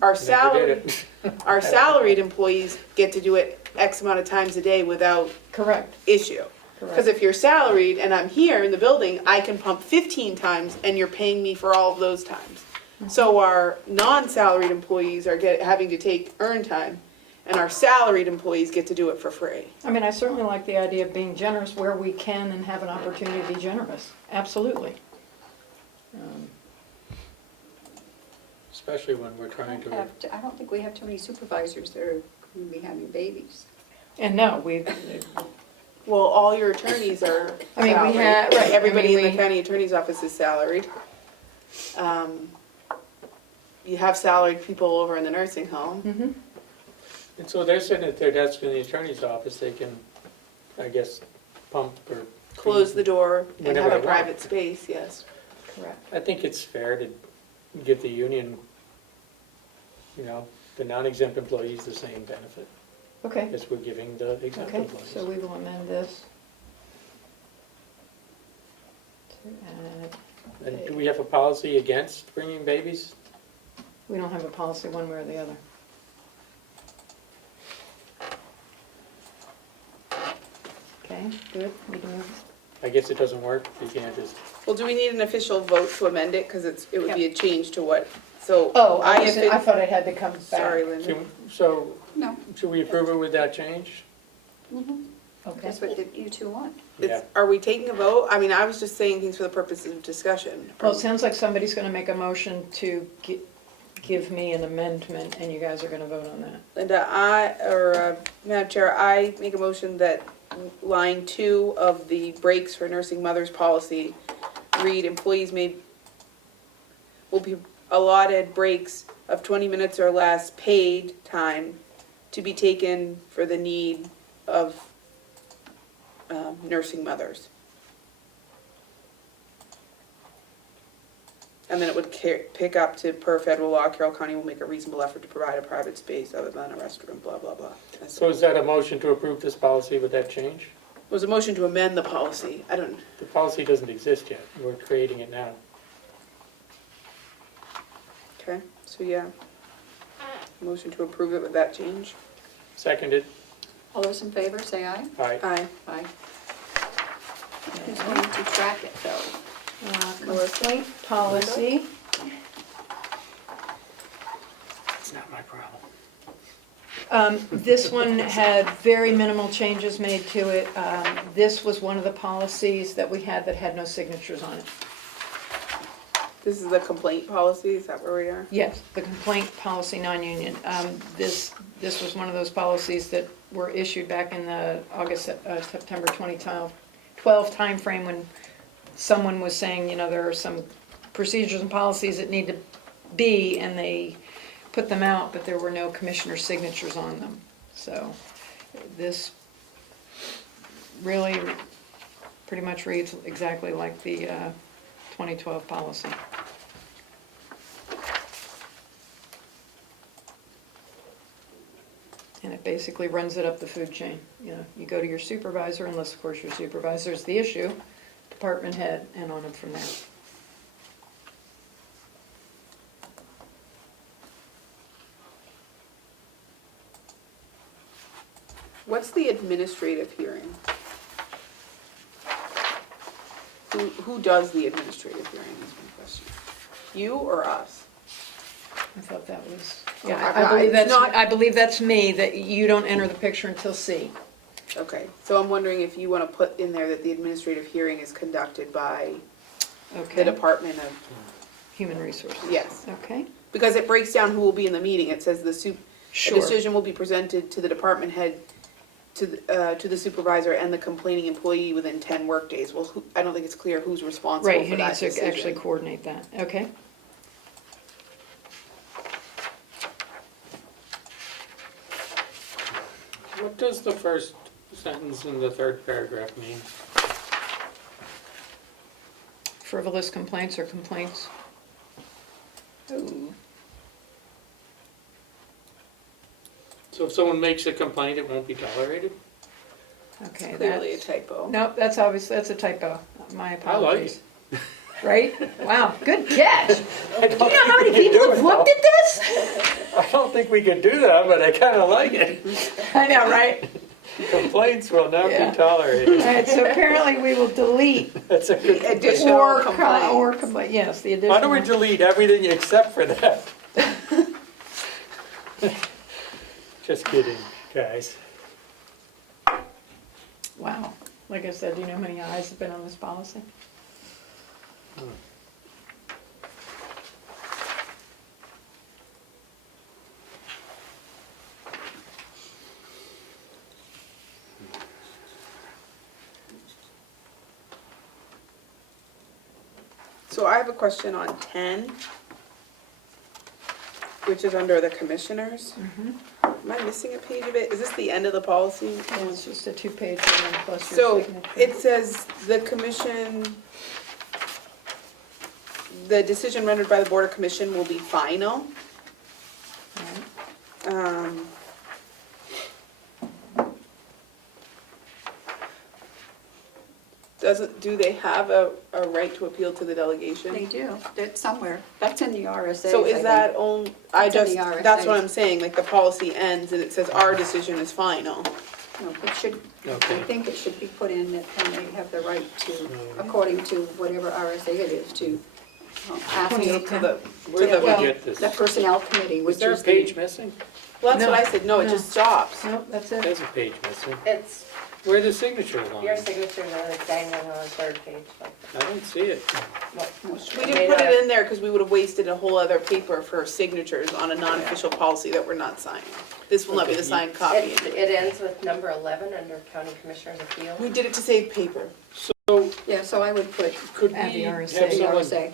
Never salary, did it. our salaried employees get to do it X amount of times a day without Correct, issue. Because correct. if you're salaried and I'm here in the building, I can pump 15 times and you're paying me for all of those times. So our non-salaried employees are having to take earned time, and our salaried employees get to do it for free. I mean, I certainly like the idea of being generous where we can and have an opportunity to be generous, absolutely. Especially when we're trying to, I don't think we have too many supervisors that are going to be having babies. And no, Well, all your attorneys are I mean, we salaried. have- Right, everybody I mean, in the we- county attorney's office is salaried. You have salaried people over in the nursing home. mhm. and so they're sitting at their desk in the attorney's office, they can I guess, pump or. Close the door and Whenever have I a want. private space, yes. Correct. I think it's fair to give the union, the non-exempt employees the same benefit Okay, as we're giving the exempt okay, employees. so we will amend this. To add, And do we have a policy against bringing babies? we don't have a policy one way or the other. Okay, good, we can move. I guess it doesn't work, you can't just, Well, do we need an official vote to amend it? Because it would be a change to what, so. Oh, I have been- I thought it had to come back. Sorry, Linda. so, No, should we approve it with that change? Okay, that's what you two want. Yeah. Are we taking a vote? I mean, I was just saying things for the purposes of discussion. well, it sounds like somebody's gonna make a motion to give me an amendment, and you guys are gonna vote on that. Linda, Madam Chair, I make a motion that line 2 of the breaks for nursing mothers policy read, employees will be allotted breaks of 20 minutes or less paid time to be taken for the need of nursing mothers. And then it would pick up to, per federal law, Carroll County will make a reasonable effort to provide a private space other than a restroom, blah, blah, blah. So is that a motion to approve this policy with that change? It was a motion to amend the policy. I don't, The policy doesn't exist yet, we're creating it now. okay, so yeah. Motion to approve it with that change. Seconded, All those in favor, say aye. aye. Aye. Aye. Who's going to track it, though? Complaint policy, It's not my problem. this one had very minimal changes made to it. This was one of the policies that we had that had no signatures on it. This is the complaint policy, is that where we are? Yes, the complaint policy non-union. This was one of those policies that were issued back in the September 2012 timeframe when someone was saying, there are some procedures and policies that need to be, and they put them out, but there were no commissioner signatures on them. So this really pretty much reads exactly like the 2012 policy. And it basically runs it up the food chain. You go to your supervisor, unless of course your supervisor is the issue, department head, and on up from there. What's the administrative hearing? Who does the administrative hearing is my question. You or us? I thought that was, Oh, yeah, I- I believe that's me, that you don't enter the picture until C. Okay, so I'm wondering if you want to put in there that the administrative hearing is conducted by the Okay, Department of, human resources. yes. Okay, Because it breaks down who will be in the meeting. It says the sure. decision will be presented to the department head, to the supervisor and the complaining employee within 10 workdays. Well, I don't think it's clear who's responsible Right, for who that needs to decision. actually coordinate that, okay? What does the first sentence in the third paragraph mean? Frivolous complaints or complaints? Ooh. So if someone makes a complaint, it won't be tolerated? Okay, Clearly a that's, typo. nope, that's a typo, my I like apologies. it. Right? Wow, good catch. I Do you know how many people have looked at this? I don't think we could do that, but I kinda like it. I know, right? Complaints will not Yeah. be tolerated. All right, so apparently we will delete That's a good. Additional or complaints. complaint, yes, the additional. Why don't we delete everything except for that? Just kidding, guys. Wow, like I said, do you know how many eyes have been on this policy? So I have a question on 10, which is under the commissioners. Am I missing a page of it? Is this the end of the policy? And it's just a 2-page one plus your So signature. it says the commission, the decision rendered by the Board of Commission will be final. Right. Do they have a right to appeal to the They delegation? do, that's somewhere, that's in the RSA. So is that on, It's in the RSA. that's what I'm saying, like the policy ends and it says our decision is final. No, it should, I Okay. think it should be put in that they have the right to, according to whatever RSA it is, to ask To the, Where to did we the, get this? the personnel committee, Is which there a is page the, missing? well, that's No, what I said, no, it no. just stops. Nope, that's it. There's a page missing. It's, Where are the signature lines? your signatures are like dangling on the third page, like, I don't see it. what? We didn't put it in there because we would have wasted a whole other paper for signatures on a non-official policy that we're not signing. This will not be the signed copy. It ends with number 11 under County Commissioners Appeal. We did it to save paper. So yeah, so I would put could Add we the have RSA. the someone RSA.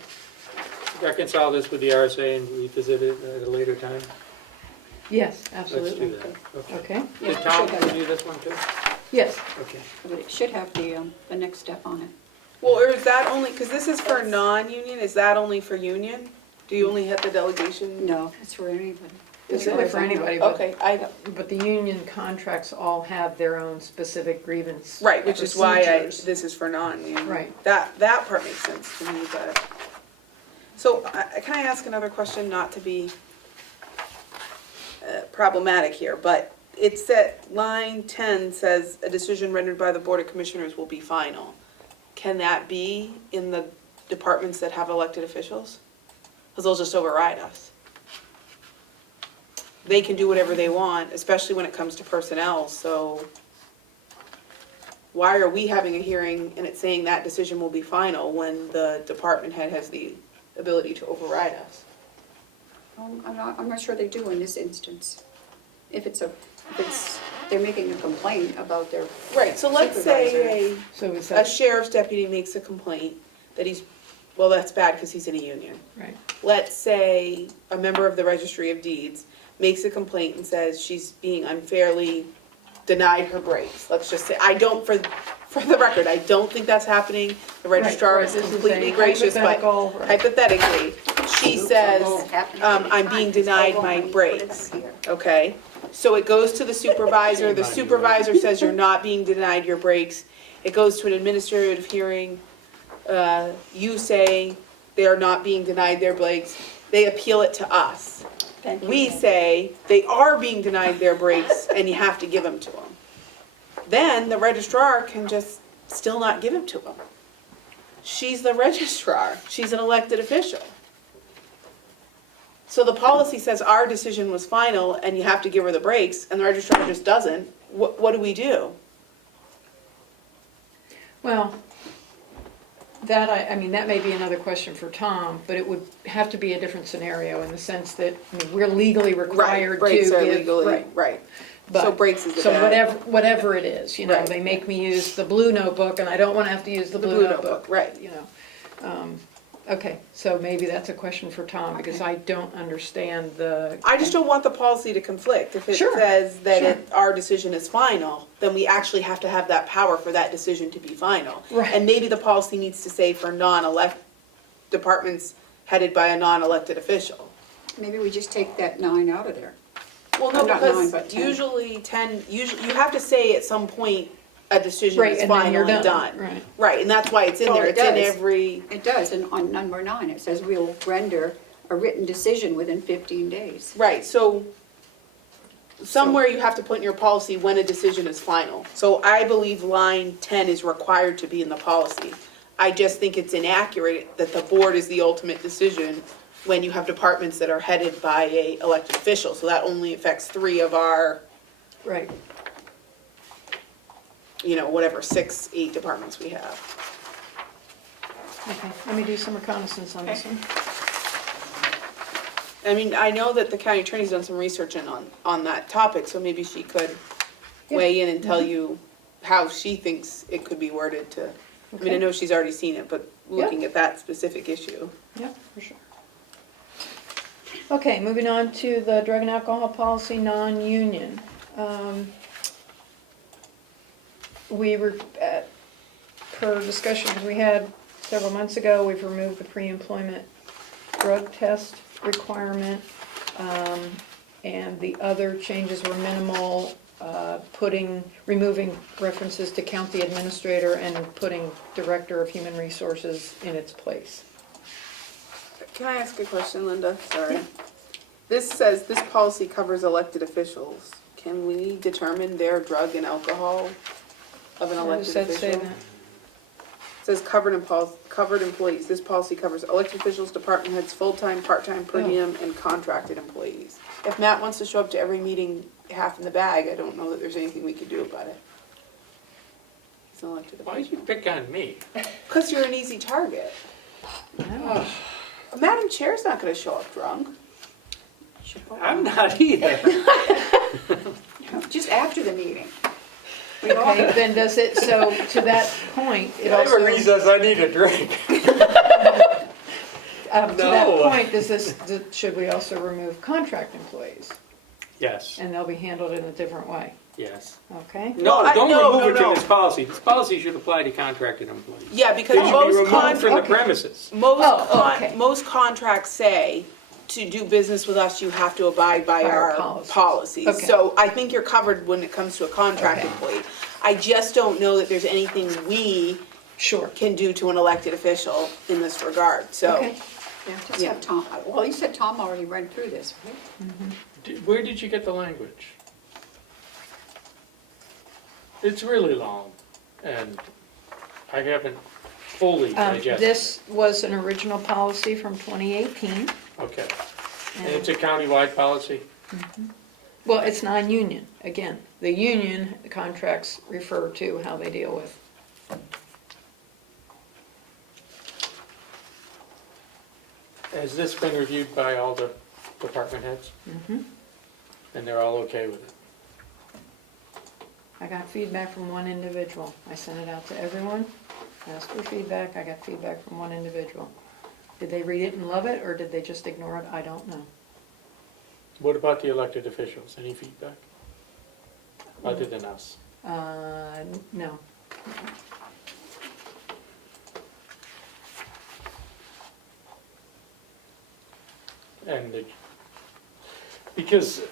reconcile this with the RSA and revisit it at a later time? Yes, Let's absolutely. do that. Okay. Okay, Yeah, Did it Tom should have do this one too? yes. Okay. But it should have the next step on it. Well, or is that only, because this is for non-union, is that only for union? Do you only hit the delegation? No, it's for anybody. It's Is it? really for anybody, but, Okay, but the union contracts all have their own specific grievance. right, which is why procedures. this is for non-union. Right. That part makes sense to me, but. So, can I ask another question, not to be problematic here, but it said, line 10 says, a decision rendered by the Board of Commissioners will be final. Can that be in the departments that have elected officials? Because they'll just override us. They can do whatever they want, especially when it comes to personnel, so why are we having a hearing and it's saying that decision will be final when the department head has the ability to override us? I'm not sure they do in this instance. If they're making a complaint about their Right, so let's say So is a that, sheriff's deputy makes a complaint that well, that's bad because he's in a union. right, Let's say a member of the Registry of Deeds makes a complaint and says she's being unfairly denied her breaks. Let's just say, I don't, for the record, I don't think that's happening. The registrar Right, is this is a completely gracious, but hypothetical, right. hypothetically, she says, I'm I'm being denied my breaks. Okay, so it goes to the supervisor, the supervisor says you're not being denied your breaks. It goes to an administrative hearing, you say they are not being denied their breaks, they appeal it to us. We say they are being denied their breaks and you have to give them to them. Then the registrar can just still not give them to them. She's the registrar, she's an elected official. So the policy says our decision was final and you have to give her the breaks, and the registrar just doesn't. What do we do? well, that, I mean, that may be another question for Tom, but it would have to be a different scenario in the sense that, I mean, we're legally required to Breaks are give. legally, right. right. But- So breaks is the So bad. whatever it is, you know, Right. they make me use the blue notebook and I don't wanna have to use the blue notebook. Right. You know, okay, so maybe that's a question for Tom, because I don't understand the. I just don't want the policy to conflict. If it Sure, says that sure. our decision is final, then we actually have to have that power for that decision to be final. Right. And maybe the policy needs to say for departments headed by a non-elected official. Maybe we just take that 9 out of there. Well, no, Not 9, because but 10. usually you have to say at some point a decision Right, is and then final you're and done, done. right. Right, and that's why it's in Well, there. it It's in does. every, It does, and on number 9, it says we'll render a written decision within 15 days. right, so somewhere you have to put in your policy when a decision is final. So I believe line 10 is required to be in the policy. I just think it's inaccurate that the board is the ultimate decision when you have departments that are headed by a elected official. So that only affects 3 of our, Right, whatever, 6, 8 departments we have. okay, let me do some reconnaissance on this one. I mean, I know that the county attorney's done some research on that topic, so maybe she could weigh in and tell you how she thinks it could be worded to, I mean, I Okay. know she's already seen it, but looking Yeah. at that specific issue. Yeah, for sure. Okay, moving on to the drug and alcohol policy, non-union. We were, per discussions we had several months ago, we've removed the pre-employment drug test requirement. And the other changes were minimal, removing references to county administrator and putting director of human resources in its place. Can I ask a question, Linda? Sorry. This says, this policy covers elected officials. Can we determine their drug and alcohol of an Where does elected that say official? that? It says covered employees. This policy covers elected officials, department heads, full-time, part-time, per diem, and contracted employees. If Matt wants to show up to every meeting half in the bag, I don't know that there's anything we could do about it. He's an elected Why'd official. you pick on me? Because you're an easy target. No. Madam Chair's not gonna show up drunk. I'm not either. Just after the meeting. Okay, then does it, so to that point, it Whatever he also, says, I need a drink. to that No. point, should we also remove contract employees? Yes, And they'll be handled in a different way, yes. okay? No, No, don't no, remove it no. to this policy. This policy should apply to contracted employees. Yeah, because They should be most removed from the okay. premises. Okay. most contracts say, to do business with us, you have to abide by By our our policies. policies. Okay. So I think you're covered when it comes to a contract Okay. employee. I just don't know that there's anything we Sure. can do to an elected official in this regard, so. Okay. Yeah, just Yeah. have Tom, well, you said Tom already went through this, right? Where did you get the language? It's really long, and I haven't fully digested it. This was an original policy from 2018. Okay. And it's a countywide policy? Well, it's non-union, again. The union contracts refer to how they deal with. Has this been reviewed by all the department heads? And they're all okay with it? I got feedback from one individual. I sent it out to everyone, asked for feedback, I got feedback from one individual. Did they read it and love it, or did they just ignore it? I don't know. What about the elected officials? Any feedback? Other than us? No. Because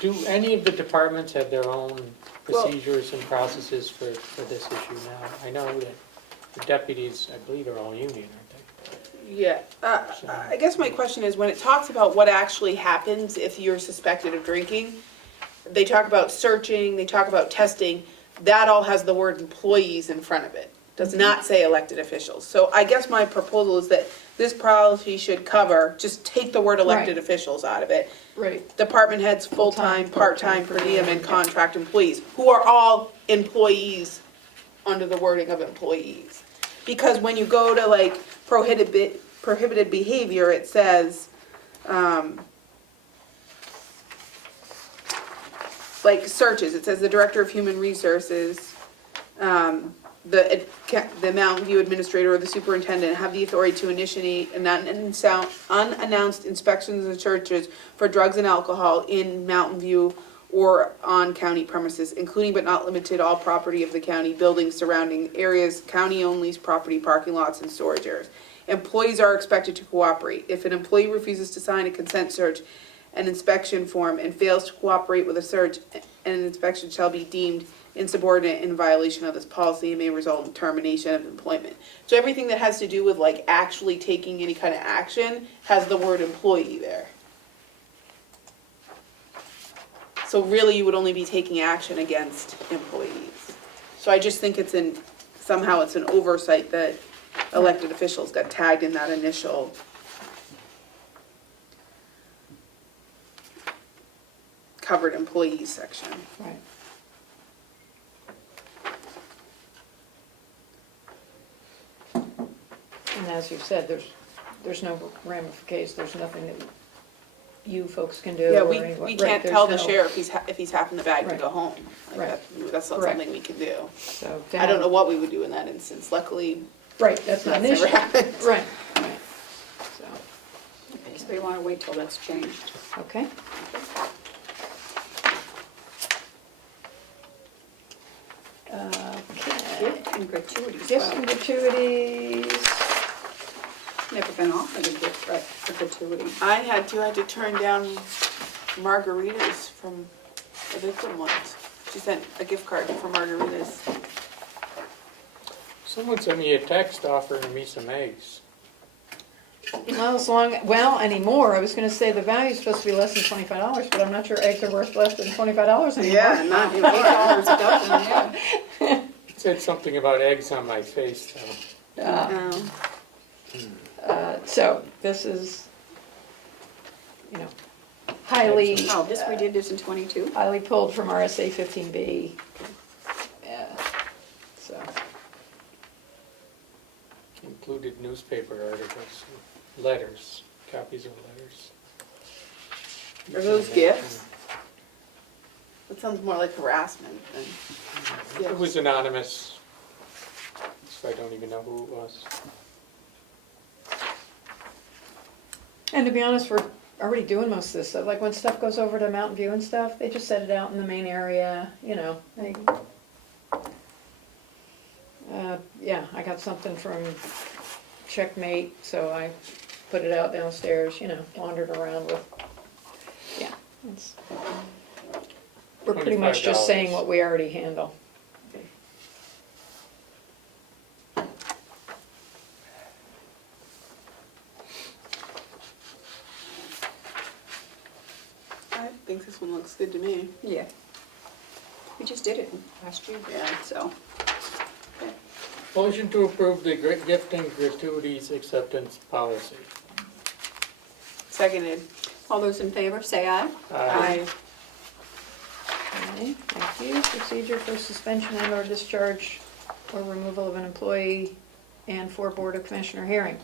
do any of the departments have their own procedures and processes for this issue now? I know that the deputies, I believe, are all union, aren't they? Yeah, I guess my question is, when it talks about what actually happens if you're suspected of drinking, they talk about searching, they talk about testing, that all has the word employees in front of it. Does not say elected officials. So I guess my proposal is that this policy should cover, just take the word elected Right. officials out of it. Right. Department heads, full-time, Full-time, part-time, per part-time, diem, and contract employees, who are all employees under the wording of employees. Because when you go to like prohibited behavior, it says, like searches, it says the director of human resources, the Mountain View administrator or the superintendent have the authority to initiate an unannounced inspections of churches for drugs and alcohol in Mountain View or on county premises, including but not limited all property of the county, buildings, surrounding areas, county-owned leased property, parking lots, and storage areas. Employees are expected to cooperate. If an employee refuses to sign a consent search, an inspection form, and fails to cooperate with a search, an inspection shall be deemed insubordinate in violation of this policy and may result in termination of employment. So everything that has to do with like actually taking any kind of action has the word employee there. So really, you would only be taking action against employees. So I just think somehow it's an oversight that elected officials got tagged in that initial covered employees section. Right. And as you said, there's no ramifications, there's nothing that you folks can do. Yeah, or we anyone- right, can't there's tell the no- sheriff if he's half in the bag to Right. go home. Like Right. That's not Correct. something we can do. So to I don't have- know what we would do in that instance. Luckily, Right, that's not an that's never issue. happened. Right, right. So, So we want to wait till that's changed. Okay. Okay. Gift and gratuities. Gifts Wow. and gratuities. Never been offered a gift, right, for gratuity. I had to turn down margaritas from a victim once. She sent a gift card for margaritas. Someone sent me a text offering me some eggs. Well, anymore, I was gonna say the value's supposed to be less than $25, but I'm not sure eggs are worth less than $25 anymore. not $8 a dozen, yeah. It said something about eggs on my face, though. So this is, you know, highly, Oh, this we did this in 22? highly pulled from RSA 15B. Yeah, so, Included newspaper articles, letters, copies of letters. Are those gifts? That sounds more like harassment than It was anonymous, so I don't even know who it was. and to be honest, we're already doing most of this stuff. Like when stuff goes over to Mountain View and stuff, they just set it out in the main area, you know. Yeah, I got something from Checkmate, so I put it out downstairs, you know, wandered around with, yeah. We're pretty much just saying $25. what we already handle. I think this one looks good to me. Yeah. We just did it last year. Yeah. So, Motion to approve the gift and gratuities acceptance policy. Seconded. all those in favor, say aye. Aye. Okay, thank you. Procedure for suspension and/or discharge or removal of an employee and for Board of Commissioner hearing.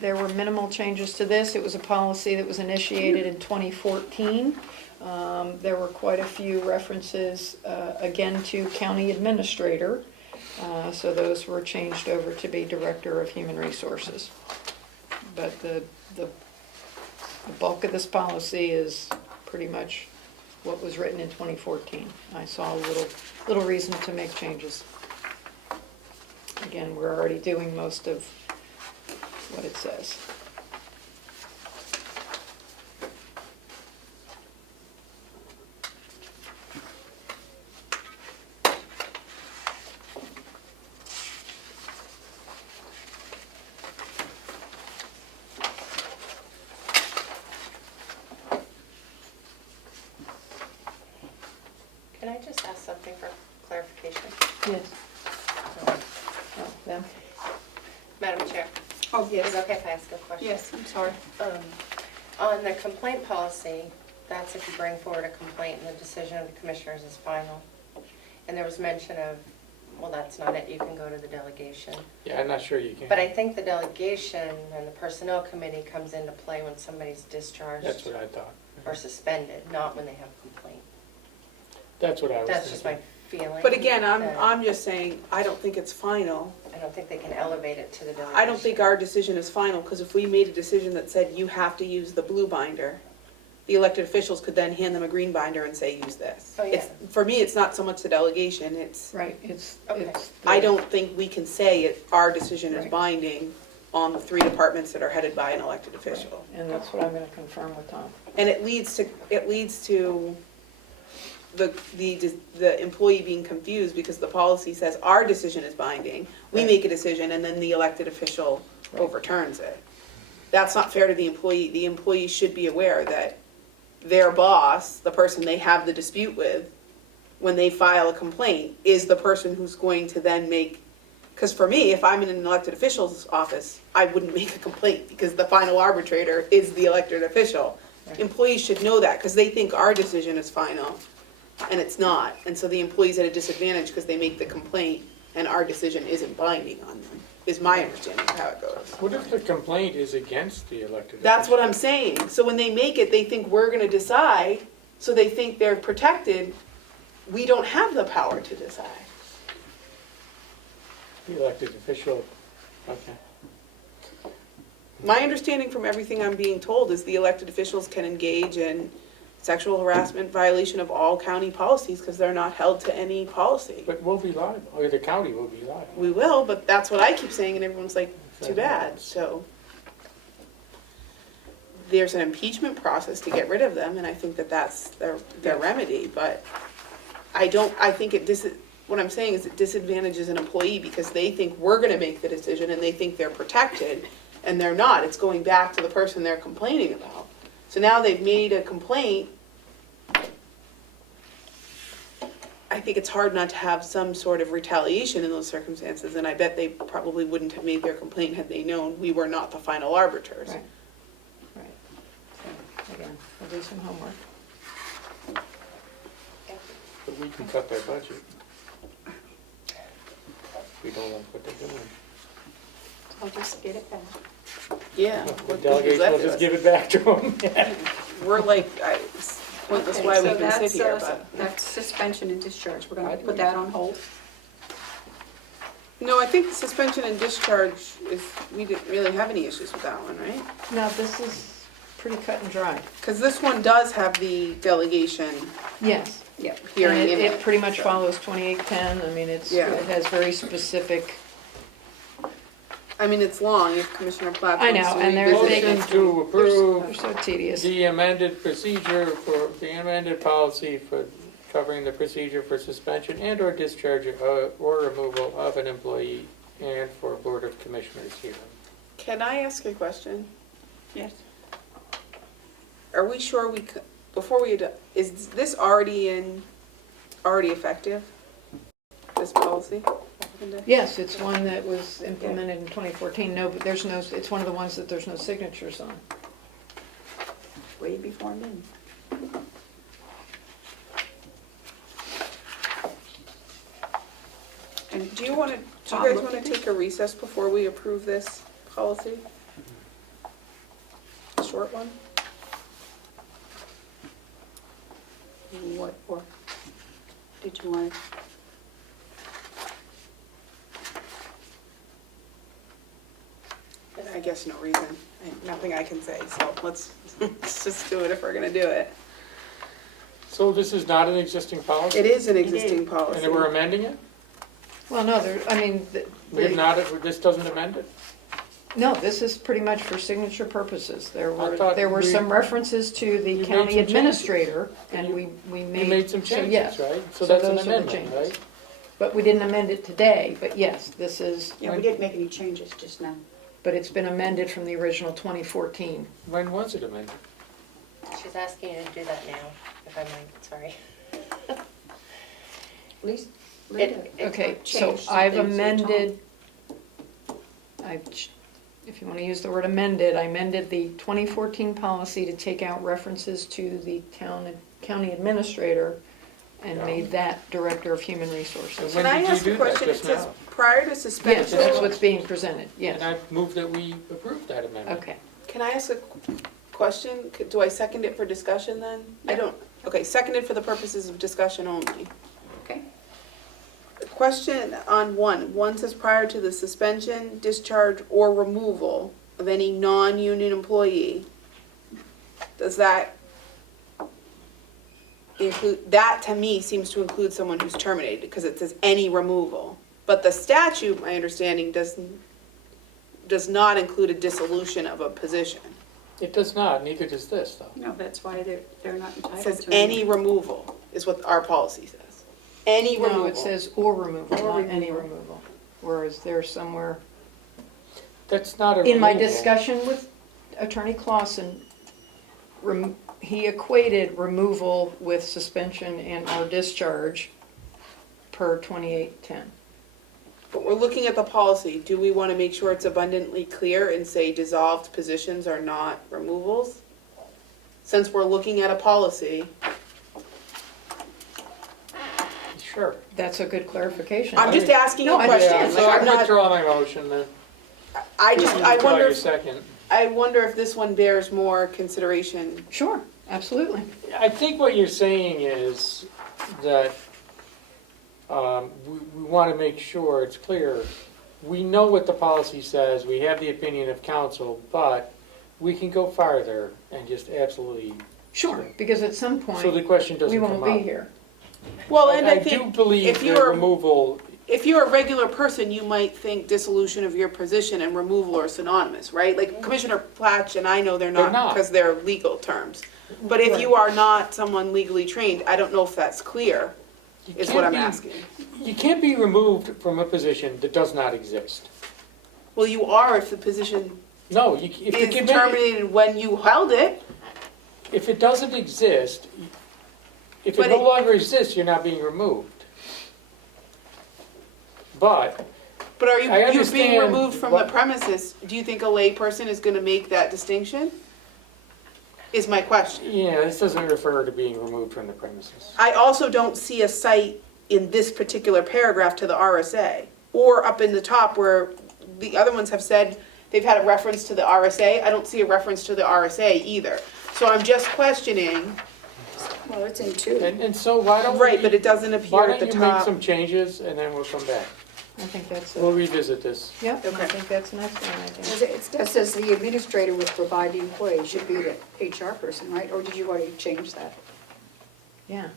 There were minimal changes to this. It was a policy that was initiated in 2014. There were quite a few references, again, to county administrator. So those were changed over to be Director of Human Resources. But the bulk of this policy is pretty much what was written in 2014. I saw a little reason to make changes. Again, we're already doing most of what it says. Can I just ask something for clarification? Yes. Oh, them? Madam Chair, Oh, is yes, it okay if I ask a question? yes, I'm sorry. On the complaint policy, that's if you bring forward a complaint and the decision of the commissioners is final. And there was mention of, well, that's not it, you can go to the delegation. Yeah, I'm not sure you can. But I think the delegation and the personnel committee comes into play when somebody's discharged That's what I thought. or suspended, not when they have a complaint. That's what I was thinking. That's just my feeling. But again, that I'm just saying, I don't think it's final. I don't think they can elevate it to the delegation. I don't think our decision is final, because if we made a decision that said you have to use the blue binder, the elected officials could then hand them a green binder and say, use this. Oh, yeah. For me, it's not so much the delegation, it's, Right, it's. Okay. I don't think we can say our decision is Right. binding on the 3 departments that are headed by an elected official. And that's what I'm gonna confirm with Tom. And it leads to the employee being confused, because the policy says our decision is binding. We Right. make a decision and then the elected official overturns it. That's not fair to the employee. The employee should be aware that their boss, the person they have the dispute with, when they file a complaint, is the person who's going to then make, because for me, if I'm in an elected official's office, I wouldn't make a complaint, because the final arbitrator is the elected official. Right. Employees should know that, because they think our decision is final, and it's not. And so the employee's at a disadvantage because they make the complaint and our decision isn't binding on them, is my understanding of how it goes. What if the complaint is against the elected? That's what official? I'm saying. So when they make it, they think we're gonna decide, so they think they're protected. We don't have the power to decide. The elected official, okay. My understanding from everything I'm being told is the elected officials can engage in sexual harassment violation of all county policies because they're not held to any policy. But we'll be liable, or the county will be liable. We will, but that's what I keep saying, and everyone's like, too bad, so. There's an impeachment process to get rid of them, and I think that that's their remedy, but I think what I'm saying is it disadvantages an employee because they think we're gonna make the decision and they think they're protected, and they're not. It's going back to the person they're complaining about. So now they've made a complaint. I think it's hard not to have some sort of retaliation in those circumstances, and I bet they probably wouldn't have made their complaint had they known we were not the final arbiters. Right. Right. So, again, we'll do some homework. But we can cut their budget. We don't like what they're doing. I'll just get it back. Yeah. The what good is delegation that will to just us? give it back to them. We're like, it's pointless Okay, why we so can sit that's, here, but. That's suspension and discharge. We're gonna I put that on hold. No, I think suspension and discharge we didn't really have any issues with that one, right? Now, this is pretty cut and dry. Because this one does have the delegation Yes. Yep. hearing And in it it. pretty much so. follows 2810. I mean, it Yeah. has very specific, I mean, it's long if Commissioner Platt I know, wants to and they're revisit taking- it. Motion to approve they're so tedious. the amended procedure for, the amended policy for covering the procedure for suspension and or discharge or removal of an employee and for Board of Commissioners hearing. Can I ask a question? Yes. Are we sure before we, is this already effective? This policy? Yes, it's one that was implemented in 2014. No, but there's no, it's one of the ones that there's no signatures on. Way before me. And Do you guys Tom, want to take a recess before we approve this policy? A short one? what, or did you want? I guess no reason. Nothing I can say, so let's just do it if we're gonna do it. So this is not an existing policy? It is an existing policy. And we're amending it? Well, no, I mean, We have not, this doesn't amend it? no, this is pretty much for signature purposes. There thought were we- some references to the You made county some administrator, and You- we You made. made some so changes, yes. right? So So that's an those are the amendment, changes. right? But we didn't amend it today, but yes, this is, Yeah, we didn't make any changes just now. but it's been amended from the original 2014. When was it amended? She's asking you to do that now, if I might, sorry. Please. Okay, so I've amended, if you want to use the word amended, I amended the 2014 policy to take out references to the county administrator and made that director of human resources. When Can I did you ask do a that? question? It Just says now? prior to Yes, suspension. that's what's being presented, And yes. I move that we approve that amendment. Okay. Can I ask a question? Do I second it for discussion then? I don't, okay, seconded for the purposes of discussion only. Okay. The question on one says prior to the suspension, discharge, or removal of any non-union employee. Does that include, that to me seems to include someone who's terminated because it says any removal. But the statute, my understanding, does not include a dissolution of a position. It does not, neither does this, though. No, that's why they're not It entitled says to. any removal is what our policy says. Any removal. No, it says or removal, Or not any removal. removal. Whereas there's somewhere, That's not a in my removal. discussion with Attorney Clausen, he equated removal with suspension and or discharge per 2810. But we're looking at the policy. Do we want to make sure it's abundantly clear and say dissolved positions are not removals? Since we're looking at a policy, Sure. That's a good clarification. I'm just asking No, a I question. Yeah, understand. so Like, I'm I not, withdraw my motion then. I Withdraw wonder, your second. I wonder if this one bears more consideration. Sure, absolutely. I think what you're saying is that we want to make sure it's clear we know what the policy says, we have the opinion of council, but we can go farther and just absolutely, Sure, because at some so the point, question doesn't we come up. won't be here. Well, and I do think believe if the you're, removal, if you're a regular person, you might think dissolution of your position and removal are synonymous, right? Like Commissioner Platch and I know they're They're not not. because they're legal terms. But if you are not someone legally trained, I don't know if that's clear, you is what can't I'm be- asking. You can't be removed from a position that does not exist. Well, you are if the position No, if the is committee, terminated when you held it. if it doesn't exist, if But it no it- longer exists, you're not being removed. But, But are I you, you're being understand removed from the what- premises, do you think a layperson is gonna make that distinction? Is my question. yeah, this doesn't refer to being removed from the premises. I also don't see a cite in this particular paragraph to the RSA, or up in the top where the other ones have said they've had a reference to the RSA, I don't see a reference to the RSA either. So I'm just questioning, Well, it's in two. And so why don't we? right, but it doesn't Why appear at don't the you make top. some changes and then we'll come back? I think that's We'll it. revisit this. Yep, and I Okay. think that's next one, I think. It says the administrator would provide the employee, should be the HR person, right? Or did you already change that? Yeah.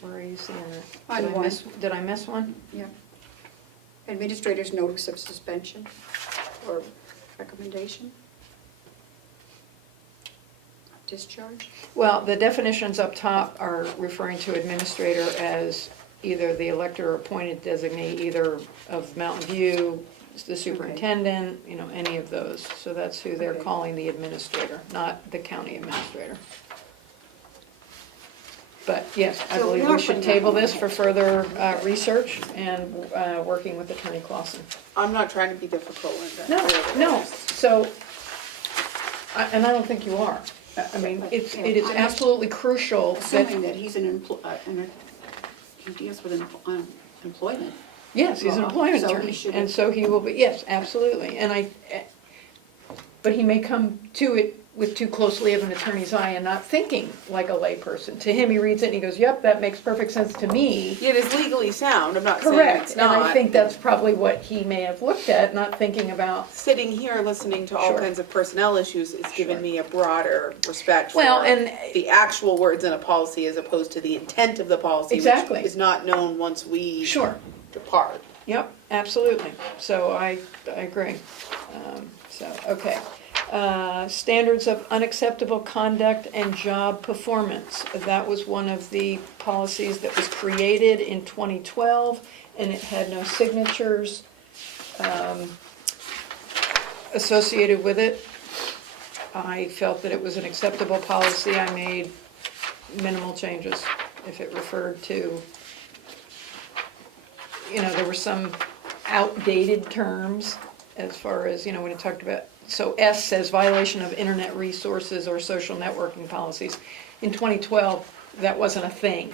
Where are you seeing that? On Did I one. did I miss one? Yeah. Administrator's notice of suspension or recommendation? Discharge? Well, the definitions up top are referring to administrator as either the elected or appointed designee, either of Mountain View, the superintendent, you know, any of those. So that's who they're Okay. calling the administrator, not the county administrator. But yes, I So believe we are we should putting that table on this the for further research and working with Attorney Clausen. I'm not trying to be difficult with that. No, so, and I don't think you are. I mean, it is absolutely crucial that, Assuming that he's he deals with employment. yes, he's an employment So he attorney, should- and so he will be, yes, absolutely. But he may come to it with too closely of an attorney's eye and not thinking like a layperson. To him, he reads it and he goes, yep, that makes perfect sense to me. It is legally sound, I'm not saying Correct, it's and I not. think that's probably what he may have looked at, not thinking about, Sitting here listening to all Sure. kinds of personnel issues, it's given Sure. me a broader respect for well, and the actual words in a policy as opposed to the intent of the policy, Exactly. which is not known once we sure. depart. Yep, absolutely. So I agree. Okay. Standards of unacceptable conduct and job performance. That was one of the policies that was created in 2012, and it had no signatures associated with it. I felt that it was an acceptable policy. I made minimal changes. If it referred to, you know, there were some outdated terms as far as, you know, when it talked about, so S says violation of internet resources or social networking policies. In 2012, that wasn't a thing.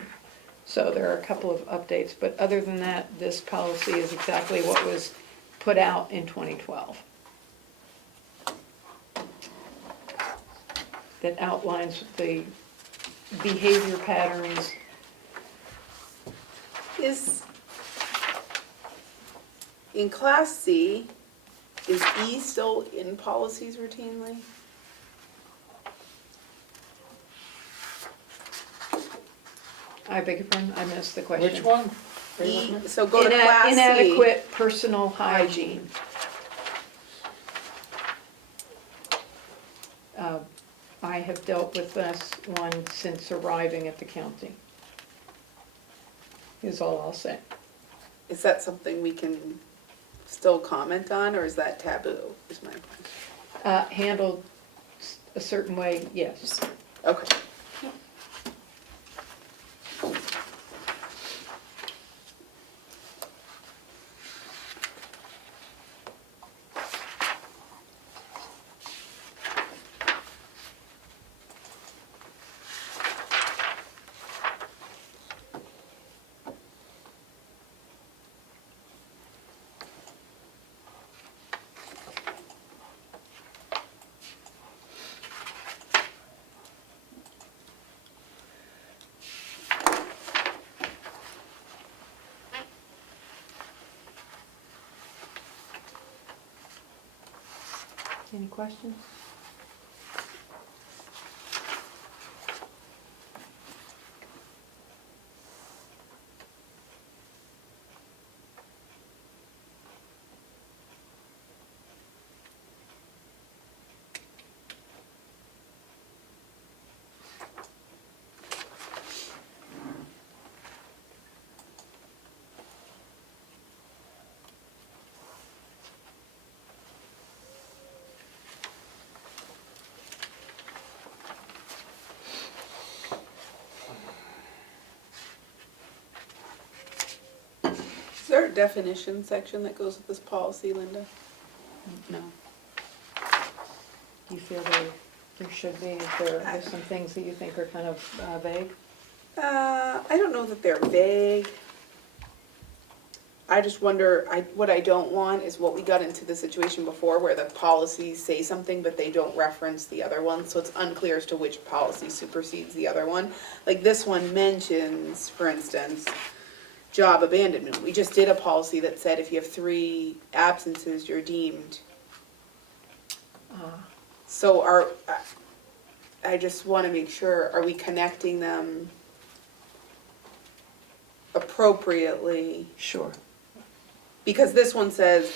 So there are a couple of updates, but other than that, this policy is exactly what was put out in 2012. That outlines the behavior patterns. Is, in Class C, is E still in policies routinely? I beg your pardon, I missed the question. Which one? E, so go to Class C. Inadequate personal hygiene. I have dealt with this one since arriving at the county. Is all I'll say. Is that something we can still comment on, or is that taboo, is my question? Handled a certain way, yes. Okay. Any questions? Is there a definition section that goes with this policy, Linda? No. Do you feel there should be? There's some things that you think are kind of vague? I don't know that they're vague. I just wonder, what I don't want is what we got into the situation before where the policies say something but they don't reference the other one, so it's unclear as to which policy supersedes the other one. Like this one mentions, for instance, job abandonment. We just did a policy that said if you have 3 absences, you're deemed. So I just want to make sure, are we connecting them appropriately? Sure. Because this one says,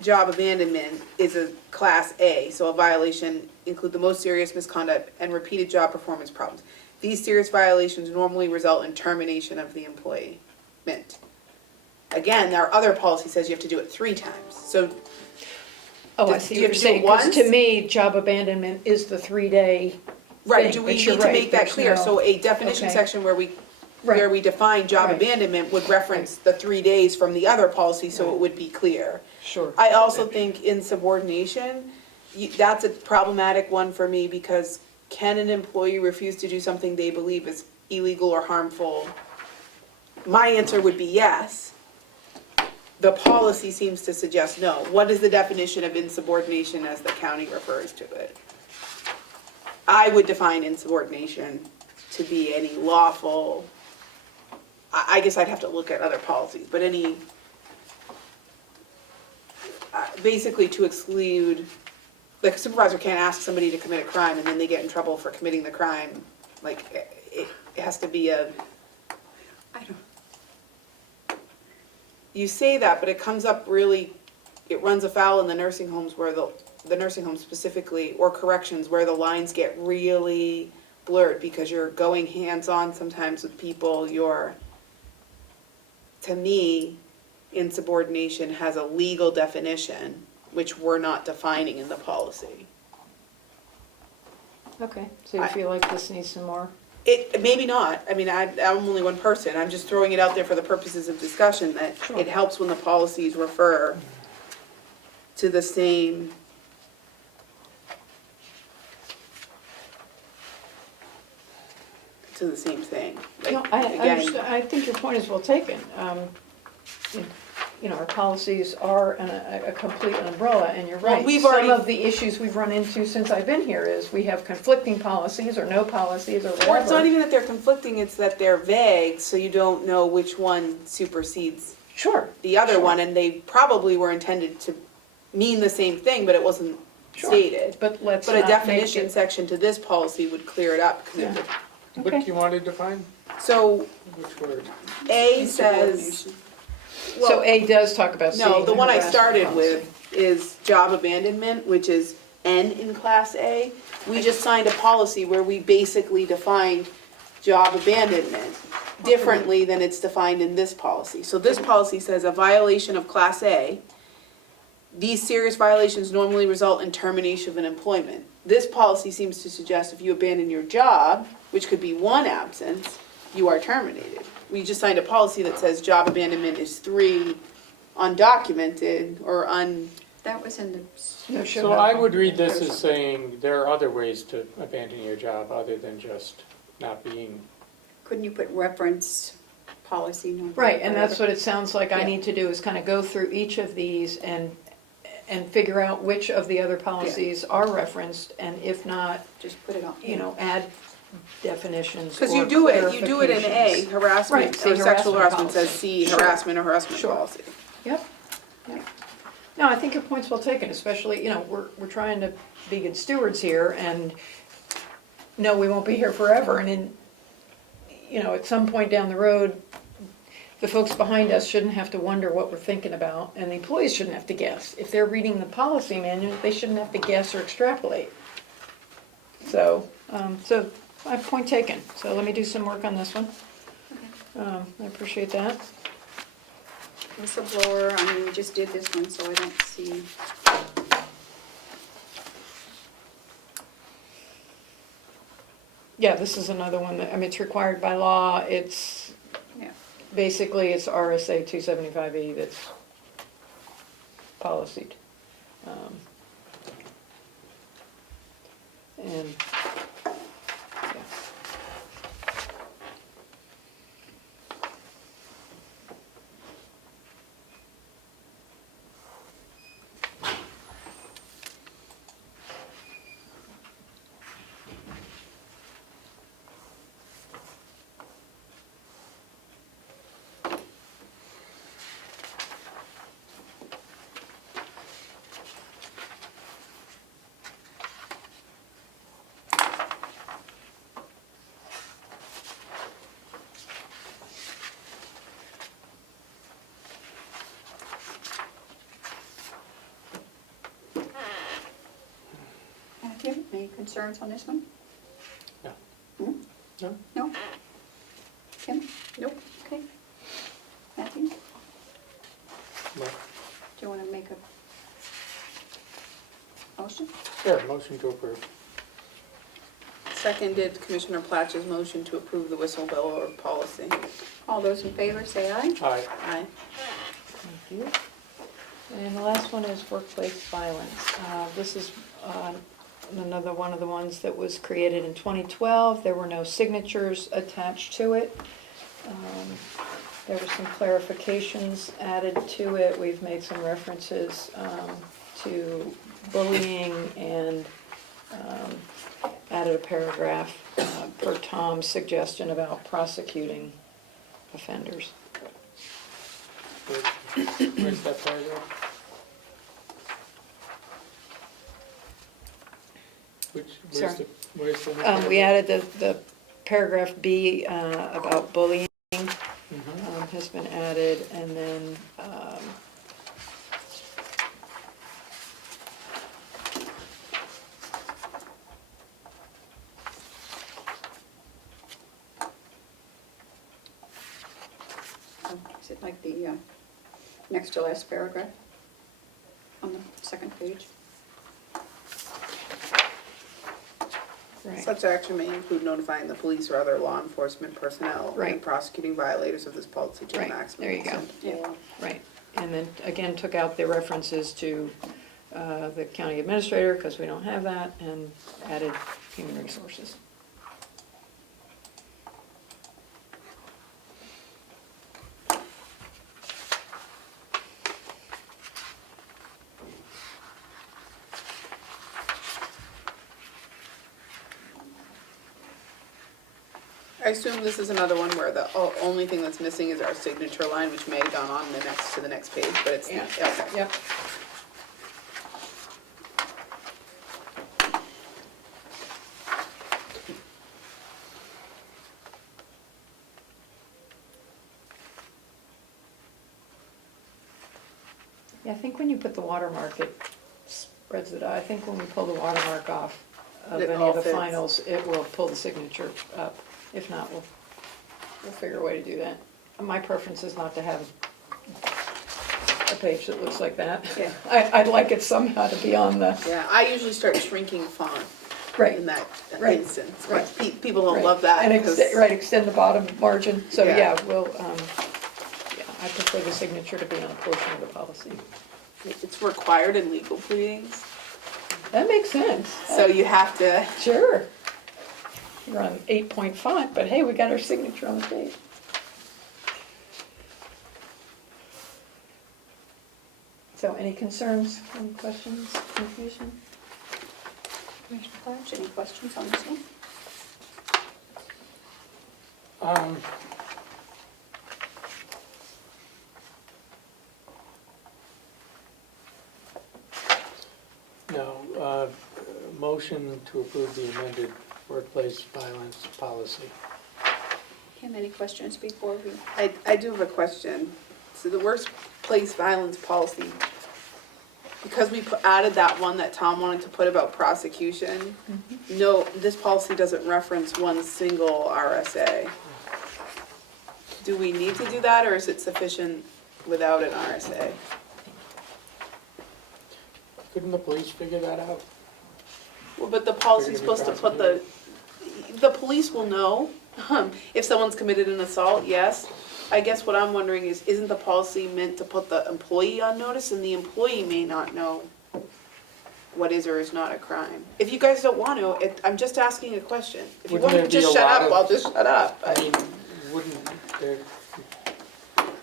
job abandonment is a class A, so a violation include the most serious misconduct and repeated job performance problems. These serious violations normally result in termination of the employment. Again, our other policy says you have to do it 3 times, so. Oh, I Do see you what have you're to do it saying, because once? to me, job abandonment is the 3-day Right, thing, do we but need you're to right, make that there's clear? no- So a definition Okay. section where we define job Right. abandonment would reference the 3 days from the other policy, so it would be clear. Sure. I also think insubordination, that's a problematic one for me because can an employee refuse to do something they believe is illegal or harmful? My answer would be yes. The policy seems to suggest no. What is the definition of insubordination as the county refers to it? I would define insubordination to be any lawful, I guess I'd have to look at other policies, but any, basically to exclude, like a supervisor can't ask somebody to commit a crime and then they get in trouble for committing the crime. Like, it has to be I don't, you say that, but it comes up really, it runs afoul in the nursing homes where the nursing homes specifically, or corrections, where the lines get really blurred because you're going hands-on sometimes with people, to me, insubordination has a legal definition, which we're not defining in the policy. Okay, so you feel like this needs some more? Maybe not, I mean, I'm only one person, I'm just throwing it out there for the purposes of discussion, that Sure. it helps when the policies refer to the same thing. Like, No, I again, understand, I think your point is well taken. You know, our policies are a complete umbrella, and you're Well, right. we've already- Some of the issues we've run into since I've been here is we have conflicting policies or no policies or whatever. Or it's not even that they're conflicting, it's that they're vague, so you don't know which one supersedes Sure. the other Sure. one, and they probably were intended to mean the same thing, but it wasn't Sure. stated. But let's But a not make definition it- section to this policy would clear it up, 'cause it Yeah. would- What Okay. do you want to define? so Which word? A says, So well, A does talk about seeing no, the one I harassment started policy. with is job abandonment, which is N in Class A. We just signed a policy where we basically defined job abandonment differently than it's defined in this policy. So this policy says a violation of Class A, these serious violations normally result in termination of an employment. This policy seems to suggest if you abandon your job, which could be 1 absence, you are terminated. We just signed a policy that says job abandonment is 3 undocumented or that was in the. No, sure. So I would read this as saying there are other ways to abandon your job other than just not being. Couldn't you put reference policy number? Right, and that's whatever? what it sounds like I Yeah. need to do, is kind of go through each of these and figure out which of the other policies are referenced, and if not, Just put it on. you know, add definitions because or you do it in A, clarifications. harassment Right, see or sexual harassment harassment says policy. C, Sure. harassment or harassment Sure. policy. Yep, No, I think your point's well taken, especially, we're trying to be good stewards here, and no, we won't be here forever, and at some point down the road, the folks behind us shouldn't have to wonder what we're thinking about, and the employees shouldn't have to guess. If they're reading the policy manual, they shouldn't have to guess or extrapolate. So I have point taken, so let me do some work on this one. I appreciate that. Whistleblower, I mean, we just did this one, so I don't see. Yeah, this is another one that, it's required by law, it's, Yeah. basically, it's RSA 275E that's policied. And, yeah. Matthew, any concerns on this one? No. Hmm? No. No? Kim? Nope. Okay. Matthew, do No. you want to make a motion? Sure, motion to approve. Seconded Commissioner Platch's motion to approve the whistleblower policy. All those in favor, say aye. Aye. Aye. Thank you. And the last one is workplace violence. This is another one of the ones that was created in 2012. There were no signatures attached to it. There were some clarifications added to it. We've made some references to bullying and added a paragraph per Tom's suggestion about prosecuting offenders. Where's that paragraph? Where's the? We added the paragraph B about bullying Mhm. has been added, and then Is it like the next to last paragraph on the second page? right. Such action may include notifying the police or other law enforcement personnel Right. and prosecuting violators of this policy to the Right, maximum there you go. extent. Yeah. Right, and then again took out the references to the county administrator, because we don't have that, and added human resources. I assume this is another one where the only thing that's missing is our signature line, which may have gone on to the next page, but it's, Yeah. okay. Yep. Yeah, I think when you put the watermark, it spreads it out. I think when we pull the watermark off of It any all of the fits. finals, it will pull the signature up. If not, we'll figure a way to do that. My preference is not to have a page that looks like that. Yeah. I'd like it somehow to be on the, Yeah, I usually start shrinking font right. in that Right. instance, Right. but people don't Right. love that. And because- extend the bottom margin, so Yeah. yeah, we'll, I prefer the signature to be on a portion of the policy. It's required in legal pleadings, That makes sense. so you have to, Sure. You're on 8-point font, but hey, we got our signature on the page. So any concerns, any questions, confusion? Commissioner Flash, any questions on this one? motion to approve the amended workplace violence policy. Kim, any questions before we? I do have a question. So the workplace violence policy, because we added that one that Tom wanted to put about prosecution, no, this policy doesn't reference one single RSA. Do we need to do that, or is it sufficient without an RSA? Couldn't the police figure that out? Well, but the policy's supposed to put the police will know, if someone's committed an assault, yes. I guess what I'm wondering is, isn't the policy meant to put the employee on notice, and the employee may not know what is or is not a crime? If you guys don't want to, I'm just asking a question. If you Wouldn't want to there be just a shut lot up, of- I'll just shut up. I mean, wouldn't there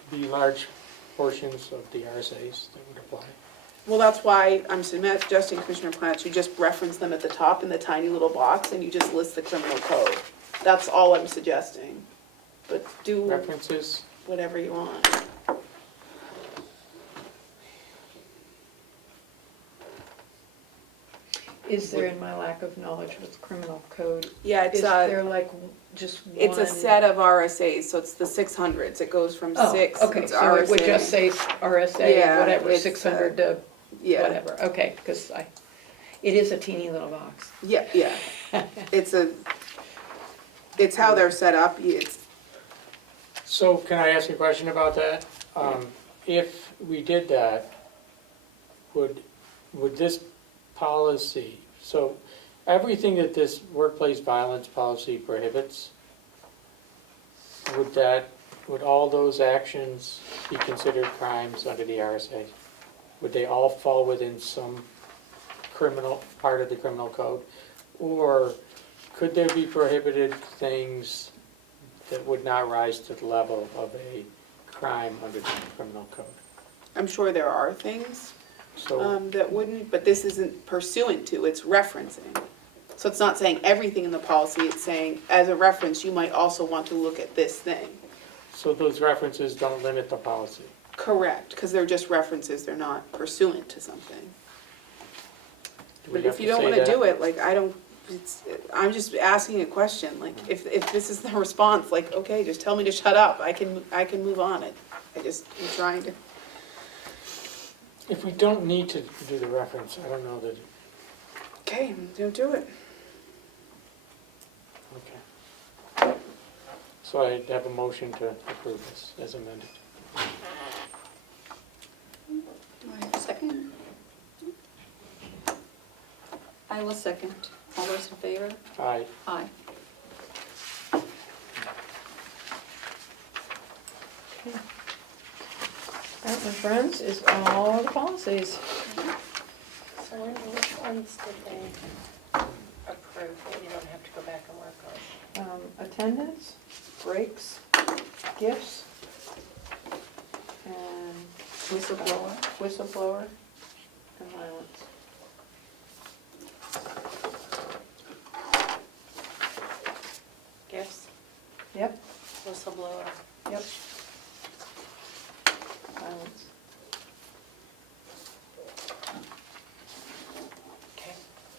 be large portions of the RSAs that would apply? Well, that's why I'm suggesting, Commissioner Plant, you just reference them at the top in the tiny little box, and you just list the criminal code. That's all I'm suggesting. But do References? whatever you want. Is there, in my lack of knowledge with criminal code, Yeah, it's is there like just one? it's a set of RSAs, so it's the 600s. It goes from Oh, 6. okay, it's so it would RSA. just say RSA, Yeah, whatever, it's, 600 to Yeah, whatever, okay, because it is a teeny little box. yeah. It's how they're set up. It's So can I ask a question about that? If we did that, would this policy, so everything that this workplace violence policy prohibits, would all those actions be considered crimes under the RSA? Would they all fall within some criminal, part of the criminal code? Or could there be prohibited things that would not rise to the level of a crime under the criminal code? I'm sure there are things So, that wouldn't, but this isn't pursuant to, it's referencing. So it's not saying everything in the policy, it's saying, as a reference, you might also want to look at this thing. so those references don't limit the policy? Correct, because they're just references, they're not pursuant to something. Do we But have if you to don't say want to that? do it, like, I'm just asking a question, like, if this is the response, like, okay, just tell me to shut up, I can move on. I'm trying to. If we don't need to do the reference, I don't know that, Okay, don't do it. okay. So I have a motion to approve this as amended. Do I have a second? I will second. All those in favor? Aye. Aye. That, my friends, is all the policies. So Linda, which ones did they approve that you don't have to go back and work on? Attendance, breaks, gifts, and whistleblower, and violence. Gifts, Yep, whistleblower, yep. Violence. okay.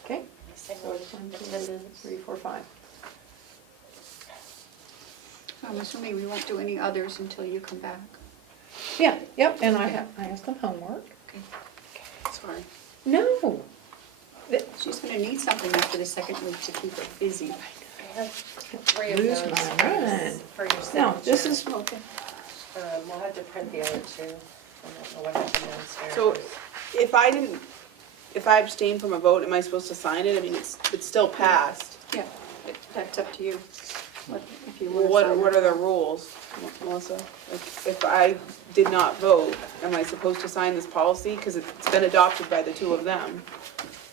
Okay, Same so one. it's 1, 2, Attendance. 3, 4, 5. I'm assuming we won't do any others until you come back. Yeah, yep, and I asked them homework. Sorry. No, She's gonna need something after the second week to keep her busy. I have 3 of Lose those my mind. for your signature. no, this is, Okay. We'll have to print the other 2. I don't know what happened downstairs. So if I abstain from a vote, am I supposed to sign it? I mean, it's still passed. Yeah, that's up to you. If you Well, want to sign what it. are the rules, Melissa? Like, if I did not vote, am I supposed to sign this policy? Because it's been adopted by the 2 of them.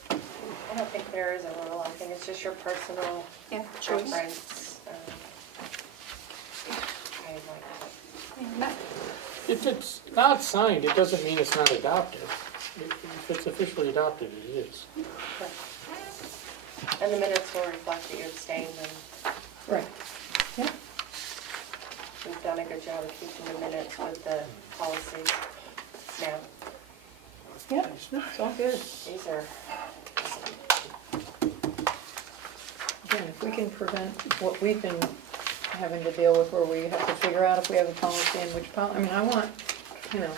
I don't think there is a rule. I think it's just your personal Yeah, choice. preference. I like Yeah, if it's not signed, it doesn't mean it's not adopted. If it's officially adopted, it is. it. And the minutes will reflect that you abstained, and right, yeah, we've done a good job of keeping the minutes with the policies now. yeah, it's all good. These are again, if we can prevent what we've been having to deal with, where we have to figure out if we have a policy and which policy, I mean, I want, you know,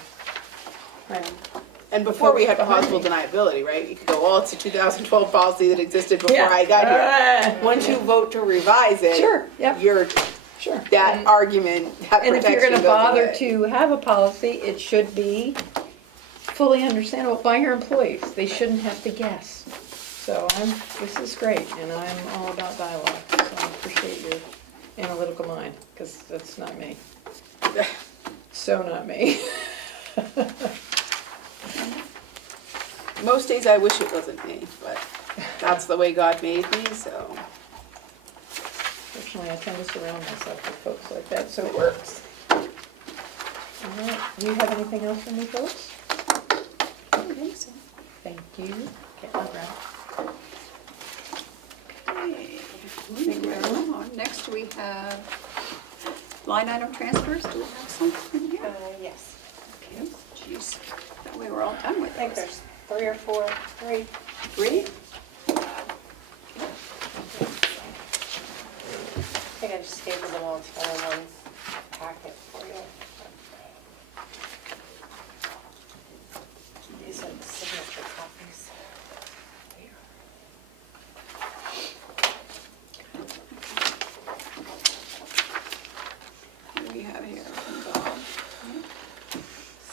right. And before we had Behind plausible me. deniability, right? You could go, oh, it's a 2012 policy that existed before I got here. Once you vote to revise it, Sure, yep. you're, Sure. that argument, that And if you're protection gonna goes bother away. to have a policy, it should be fully understandable by your employees. They shouldn't have to guess. So this is great, and I'm all about dialogue, so I appreciate your analytical mind, because that's not me. So not me. Most days I wish it wasn't me, but that's the way God made me, so Fortunately, I tend to surround myself with folks like that, so it works. All right, do you have anything else for me, folks? I don't think so. Thank you. Get my breath. Okay, moving right along. Next, we have line item transfers. Do we have something here? Yes. Okay, jeez, thought we were all done with I think those. there's 3 or 4, 3. 3? I think I just gave them all together in one packet for you. These are the signature copies. what do we have here? Involved.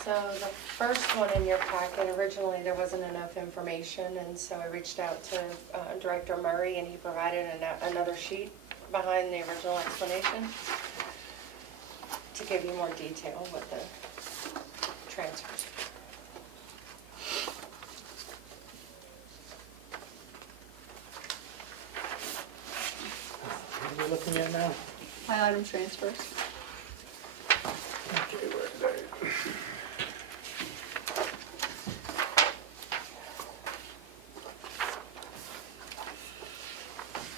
So the first one in your packet, originally there wasn't enough information, and so I reached out to Director Murray, and he provided another sheet behind the original explanation to give you more detail with the transfers. What are we looking at now? Line item transfers. Okay, where is that?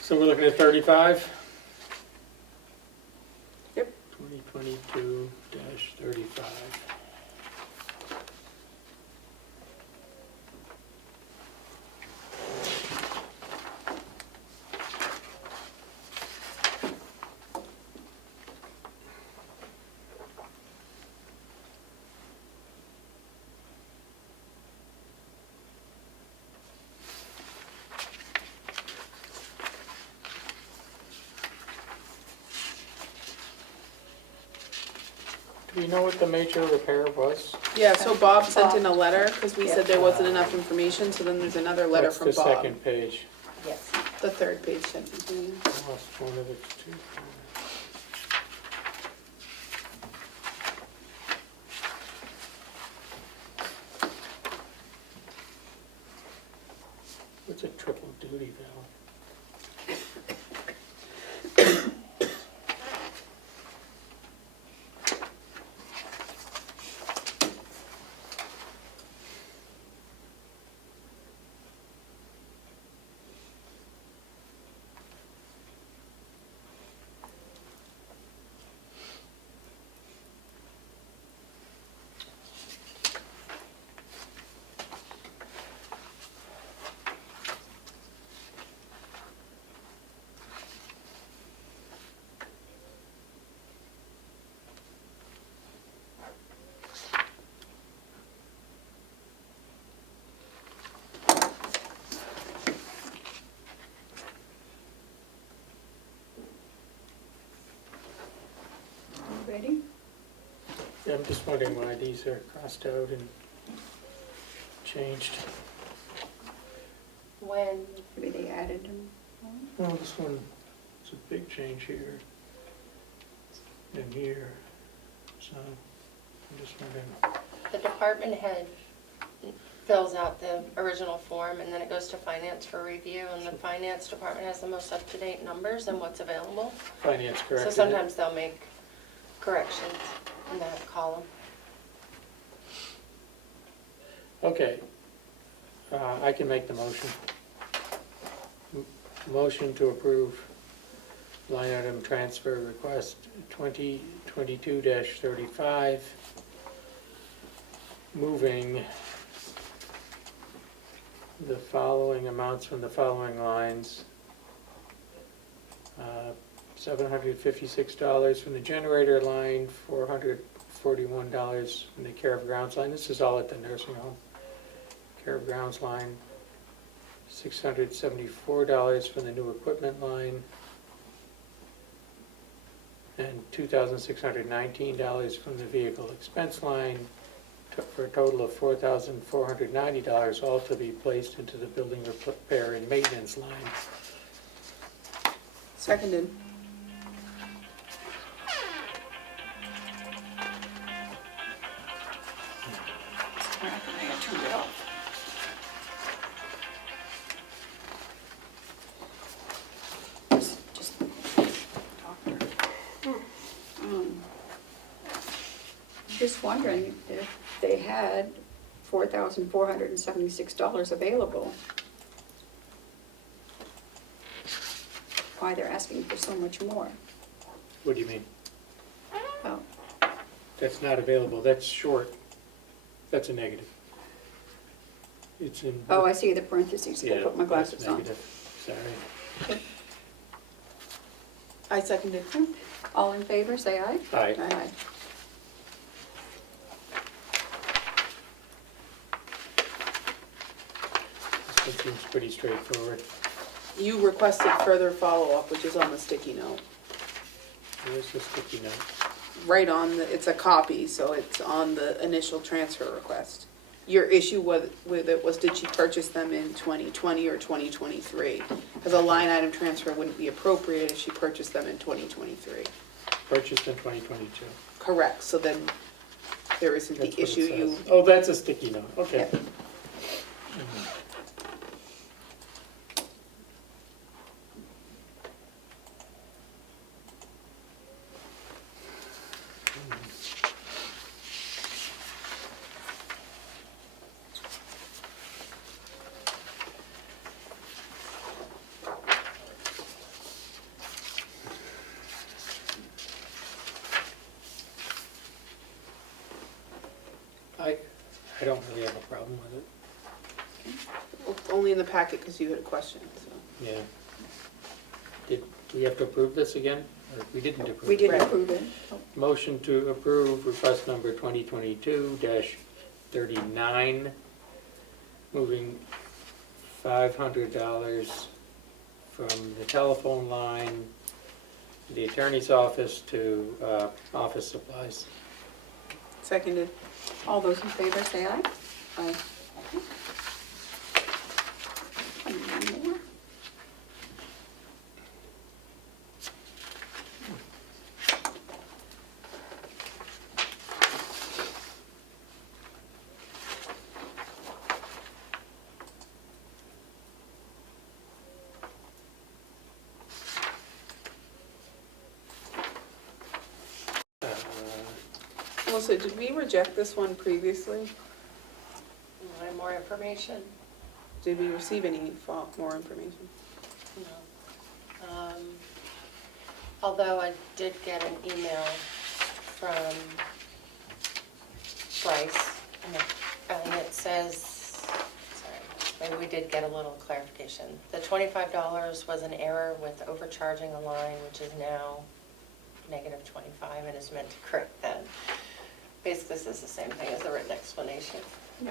So we're looking at 35? Yep. 2022-35. Do we know what the major repair was? Yeah, so Bob sent in a letter, because we said there wasn't enough information, so then there's another letter What's from the Bob. second page? Yes. The third page technically. I lost one of its two. What's a triple duty valve? Ready? Yeah, I'm just wondering why these are crossed out and changed. When, Maybe they added them. Well, this one, it's a big change here and here, so I'm just wondering. the department head fills out the original form, and then it goes to finance for review, and the finance department has the most up-to-date numbers and what's available. Finance So corrected it. sometimes they'll make corrections in that column. Okay, I can make the motion. Motion to approve line item transfer request 2022-35, moving the following amounts from the following lines $756 from the generator line, $441 from the care of grounds line. This is all at the nursing home. Care of grounds line, $674 from the new equipment line, and $2,619 from the vehicle expense line, for a total of $4,490, all to be placed into the building repair and maintenance line. Seconded. I turned it off. Just talk to her. Just wondering if they had $4,476 available. Why they're asking for so much more? What do you mean? Oh, That's not available, that's short. That's a negative. It's in. oh, I see the parentheses. I Yeah, put my that's glasses on. negative. Sorry. I seconded. All in favor, say aye. Aye. Aye. This one seems pretty straightforward. You requested further follow-up, which is on the sticky note. Where's the sticky note? Right on the, it's a copy, so it's on the initial transfer request. Your issue with it was, did she purchase them in 2020 or 2023? Because a line item transfer wouldn't be appropriate if she purchased them in 2023. Purchased in 2022. Correct, so then there isn't That's the what it issue you, says. Oh, that's a sticky note, okay. Yep. I don't really have a problem with it, only in the packet because you had a question, so. yeah. Do we have to approve this again? Or we didn't approve it? We didn't Right. approve it. Oh, Motion to approve request number 2022-39, moving $500 from the telephone line, the attorney's office to office supplies. Seconded. All those in favor, say aye. Aye. And one more. Melissa, did we reject this one previously? Want more information? Did we receive any more information? No. Although I did get an email from Bryce, and it says, sorry, maybe we did get a little clarification. The $25 was an error with overcharging a line, which is now -25 and is meant to correct that. Basically, this is the same thing as the written explanation. Yeah.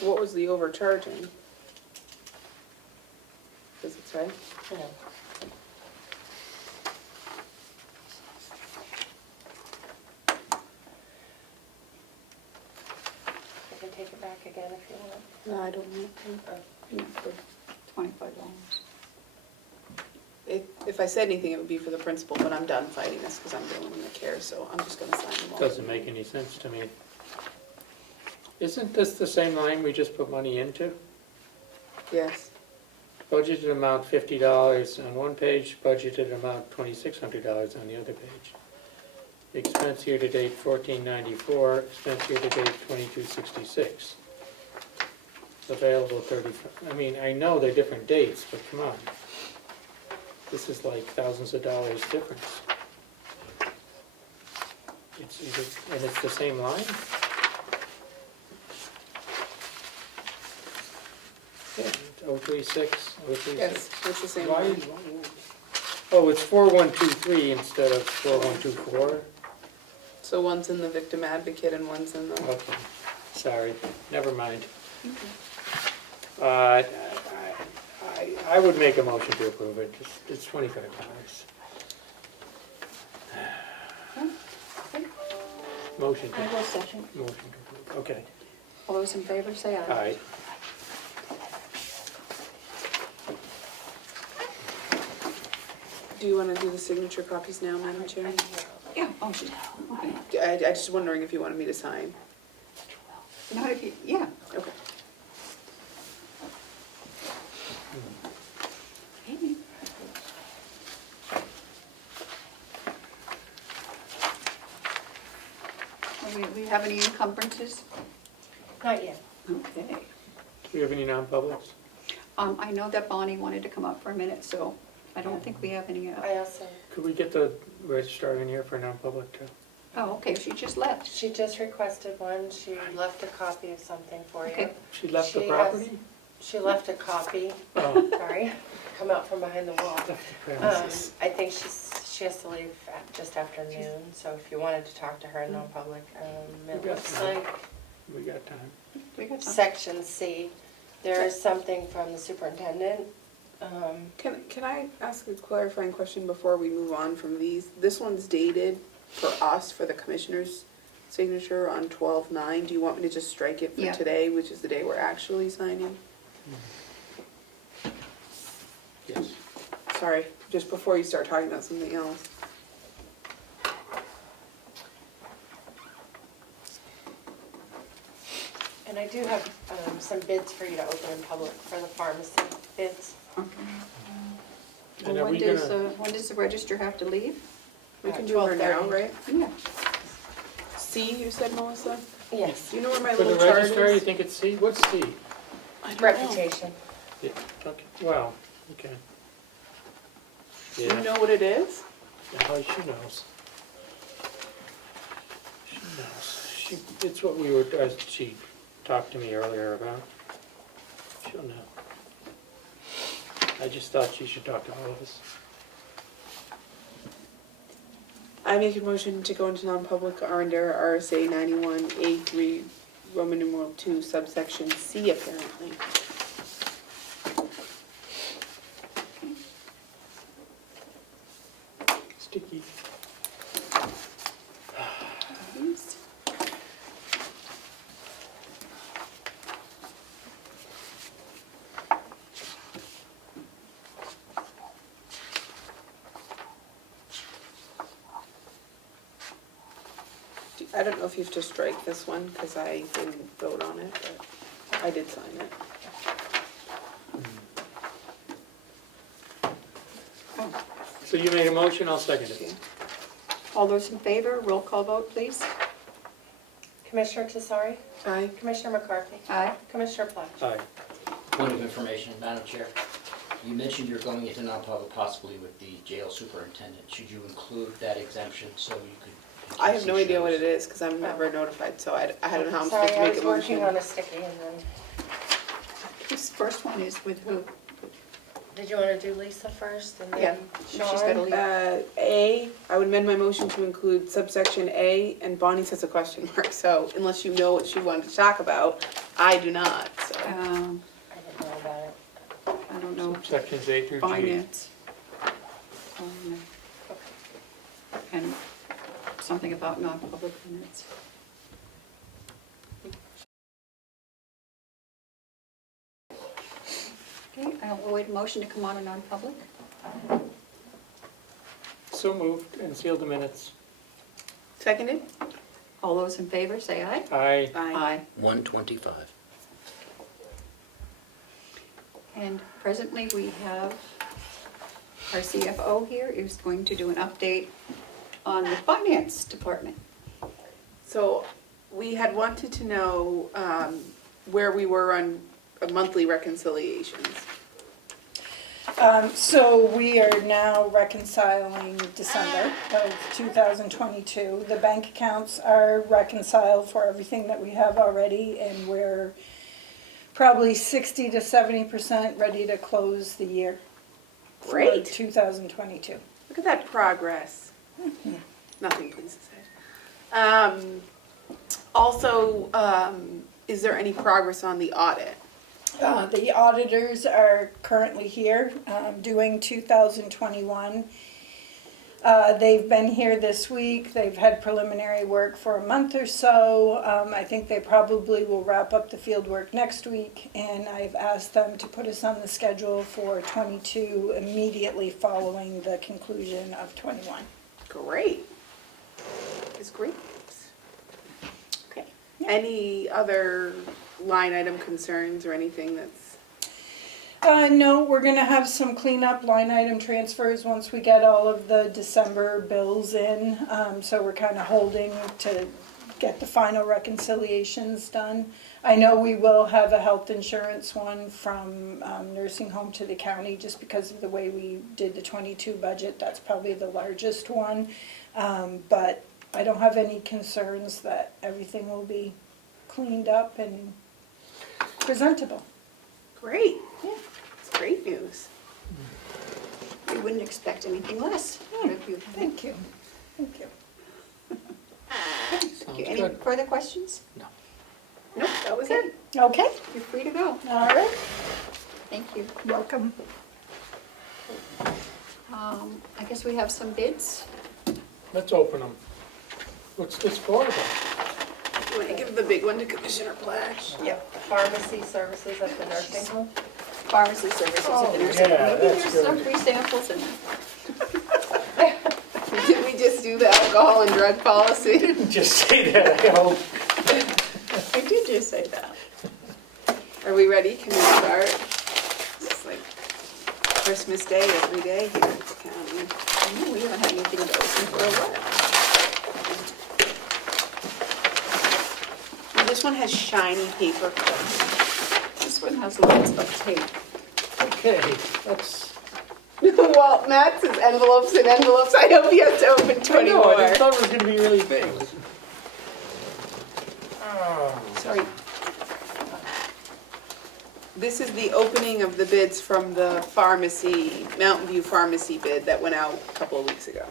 What was the overcharging? Does it say? No. I can take it back again if you want. No, I don't know. Yeah, for $25. If I said anything, it would be for the principal, but I'm done fighting this because I'm dealing with the care, so I'm just gonna sign them all. Doesn't make any sense to me. Isn't this the same line we just put money into? Yes. Budgeted amount $50 on one page, budgeted amount $2,600 on the other page. Expense year-to-date $14.94, expense year-to-date $22.66. Available 30, I mean, I know they're different dates, but come on. This is like thousands of dollars difference. It's either, and it's the same line? Yeah, it's 036, 036. Yes, it's the same Why, one. oh, it's 4123 instead of 4124? So one's in the victim advocate and one's in the, Okay, sorry, never mind. I would make a motion to approve it, it's $25. Motion I to, will second. motion to approve, okay. All those in favor, say aye. Aye. do you want to do the signature copies now, Madam Chair? Yeah, oh, she, okay. I just wondering if you wanted me to sign. No, if you, yeah. Okay. Amy. We have any encumbrances? Not yet. Okay. Do we have any non-publics? I know that Bonnie wanted to come up for a minute, so I don't think we have any. I also, Could we get the registrar in here for non-public too? Oh, okay, she just left. she just requested one, she left a copy of something for you. Okay. She left the She has- property? She left a copy, Oh, sorry, come out from behind the wall. left the premises. I think she has to leave just after noon, so if you wanted to talk to her in non-public, it We got looks time. like We got time. We got some. section C, there is something from the superintendent. Can I ask a clarifying question before we move on from these? This one's dated for us, for the commissioner's signature on 12/9. Do you want me to just strike it for Yeah. today, which is the day we're actually signing? Yes. Sorry, just before you start talking about something else. And I do have some bids for you to open in public for the pharmacy bids. Okay. And Well, are we gonna, when does the register have to leave? We can do her now, 12:30. right? Yeah. C, you said, Melissa? Yes, Do you know where my for the little chart registrar, you is? think it's C? What's C? I don't know. reputation. Yeah, okay, well, okay. Do you Yeah, know what it is? yeah, she knows. She knows. It's what we were, as she talked to me earlier about. She'll know. I just thought she should talk to all of us. I make a motion to go into non-public under RSA 91A3, Roman numeral 2, subsection C, apparently. Sticky. Please. I don't know if you have to strike this one, because I didn't vote on it, but I did sign it. Oh, So you made a motion, I'll second Okay. it. all those in favor, roll call vote, please. Commissioner Tesari, Aye. Commissioner McCarthy, Aye. Commissioner Platt. Aye. Point of information, Madam Chair. You mentioned you're going into non-public possibly with the jail superintendent. Should you include that exemption so you could? I have no idea what it is, because I'm never notified, so I don't know how I'm supposed to make a Sorry, I was working motion. on a sticky and then, This first one is with who? did you want to do Lisa first and Yeah, then she's gotta Sean? leave. I would amend my motion to include subsection A, and Bonnie says a question mark, so unless you know what she wanted to talk about, I do not, so. I didn't know about it. I don't know, Sections A through G. finance. And something about non-public minutes. Okay, I will wait a motion to come on a non-public. So moved and sealed the minutes. Seconded? All those in favor, say aye. Aye. Aye. 125. And presently, we have our CFO here is going to do an update on the finance department. So, we had wanted to know where we were on monthly reconciliations. So we are now reconciling December of 2022. The bank accounts are reconciled for everything that we have already, and we're probably 60 to 70% ready to close the year. for Great. 2022. Look at that progress. Nothing pleases it. Also, is there any progress on the audit? The auditors are currently here doing 2021. They've been here this week. They've had preliminary work for a month or so. I think they probably will wrap up the field work next week, and I've asked them to put us on the schedule for 22 immediately following the conclusion of 21. Great. It's great. Okay. Any other line item concerns or anything that's? No, we're gonna have some cleanup line item transfers once we get all of the December bills in. So we're kind of holding to get the final reconciliations done. I know we will have a health insurance one from nursing home to the county, just because of the way we did the 22 budget. That's probably the largest one. But I don't have any concerns that everything will be cleaned up and presentable. Great. Yeah. It's great news. We wouldn't expect anything less. Thank you. Thank you. Thank you. Sounds Any good. further questions? Nope, that was it. Okay, You're free to go. all right. Thank you. Welcome. I guess we have some bids. Let's open them. What's this for then? You want to give the big one to Commissioner Plash? Yep, pharmacy services at the nursing home. Pharmacy services at Oh, the nursing home. yeah, Maybe that's there's some good. free samples in there. Did we just do the alcohol and drug policy? Didn't just say that, I hope. I did just say that. Are we ready? Can we start? It's like Christmas Day every day here at the county. I know we haven't had anything to open for a while. And this one has shiny paper clips. This one has lots of tape. Okay, let's. Well, Matt says envelopes and envelopes. I hope he has to open 20 I know, I more. just thought it was gonna be really big. Oh, Sorry. This is the opening of the bids from the pharmacy, Mountain View Pharmacy bid that went out a couple of weeks ago.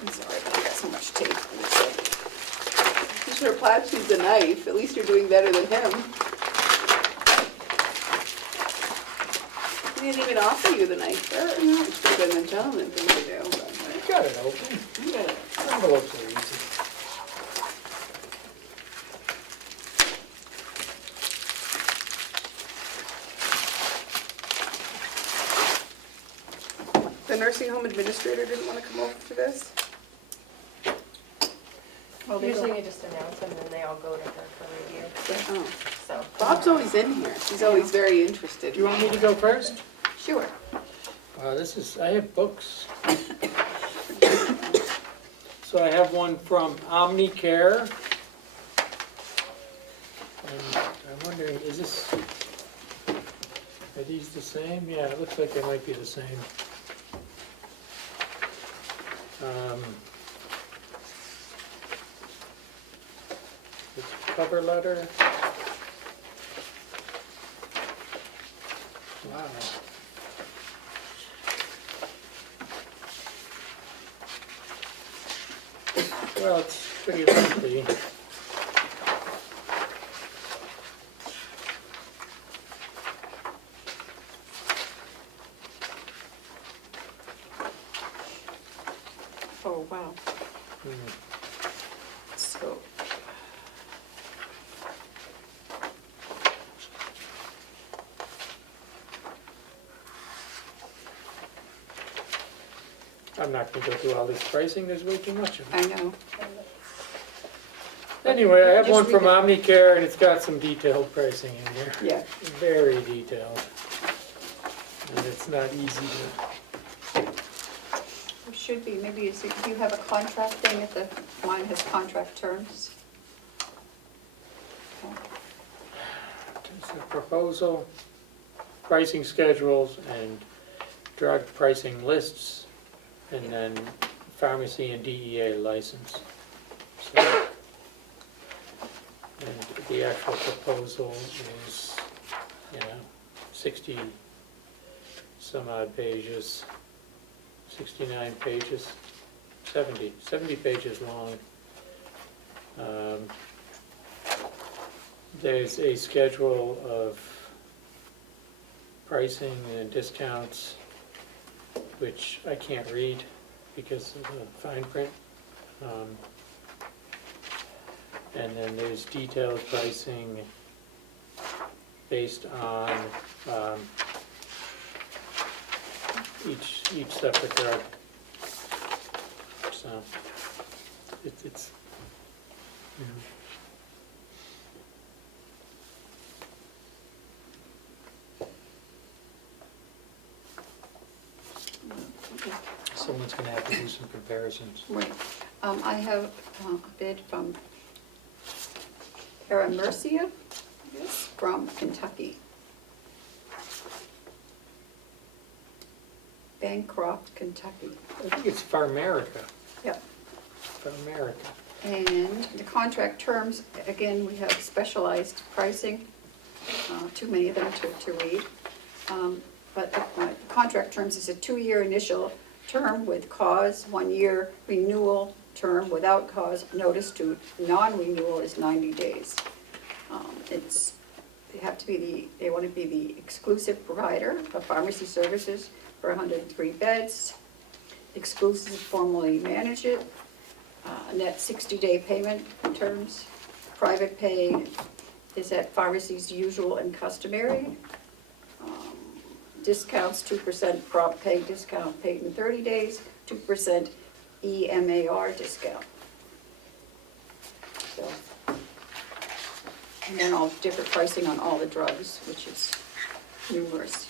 I'm sorry, but I got so much tape. Commissioner Platt used a knife. At least you're doing better than him. He didn't even offer you the knife first, which would have been the gentleman thing to do. But you got it open. you got it. Envelopes are easy. The nursing home administrator didn't want to come over for this? Well, they Usually go- you just announce them and then they all go to her for review, Oh. so. Bob's always in here. She's always very interested. Do you want me to go first? Sure. I have books. So I have one from Omnicare. And I'm wondering, are these the same? Yeah, it looks like they might be the same. The cover letter. Wow. Well, it's pretty lengthy. Oh, wow. Hmm. So, I'm not gonna go through all this pricing, there's way too much of it. I know. Anyway, I have Just one from read Omnicare and it's got some detailed pricing in here. Yeah. Very detailed. And it's not easy to, It should be, maybe, do you have a contract thing at the, mine has contract terms? a proposal, pricing schedules, and drug pricing lists, and then pharmacy and DEA license. So, and the actual proposal is, 60 some odd pages, 69 pages, 70 pages long. There's a schedule of pricing and discounts, which I can't read because of the fine print. And then there's detailed pricing based on each separate drug. So it's someone's gonna have to do some comparisons. Right. I have a bid from Mercia, from Kentucky. Bancroft, Kentucky. I think it's Pharmerica. Yep. Pharmerica. And the contract terms, again, we have specialized pricing, too many of them to read. But the contract terms is a 2-year initial term with cause, 1-year renewal term without cause, notice to non-renewal is 90 days. They want to be the exclusive provider of pharmacy services for 103 beds, exclusive formally manage it, net 60-day payment terms, private pay is at pharmacy's usual and customary. Discounts, 2% prompt pay discount paid in 30 days, 2% EMAR discount. So, and then all different pricing on all the drugs, which is numerous.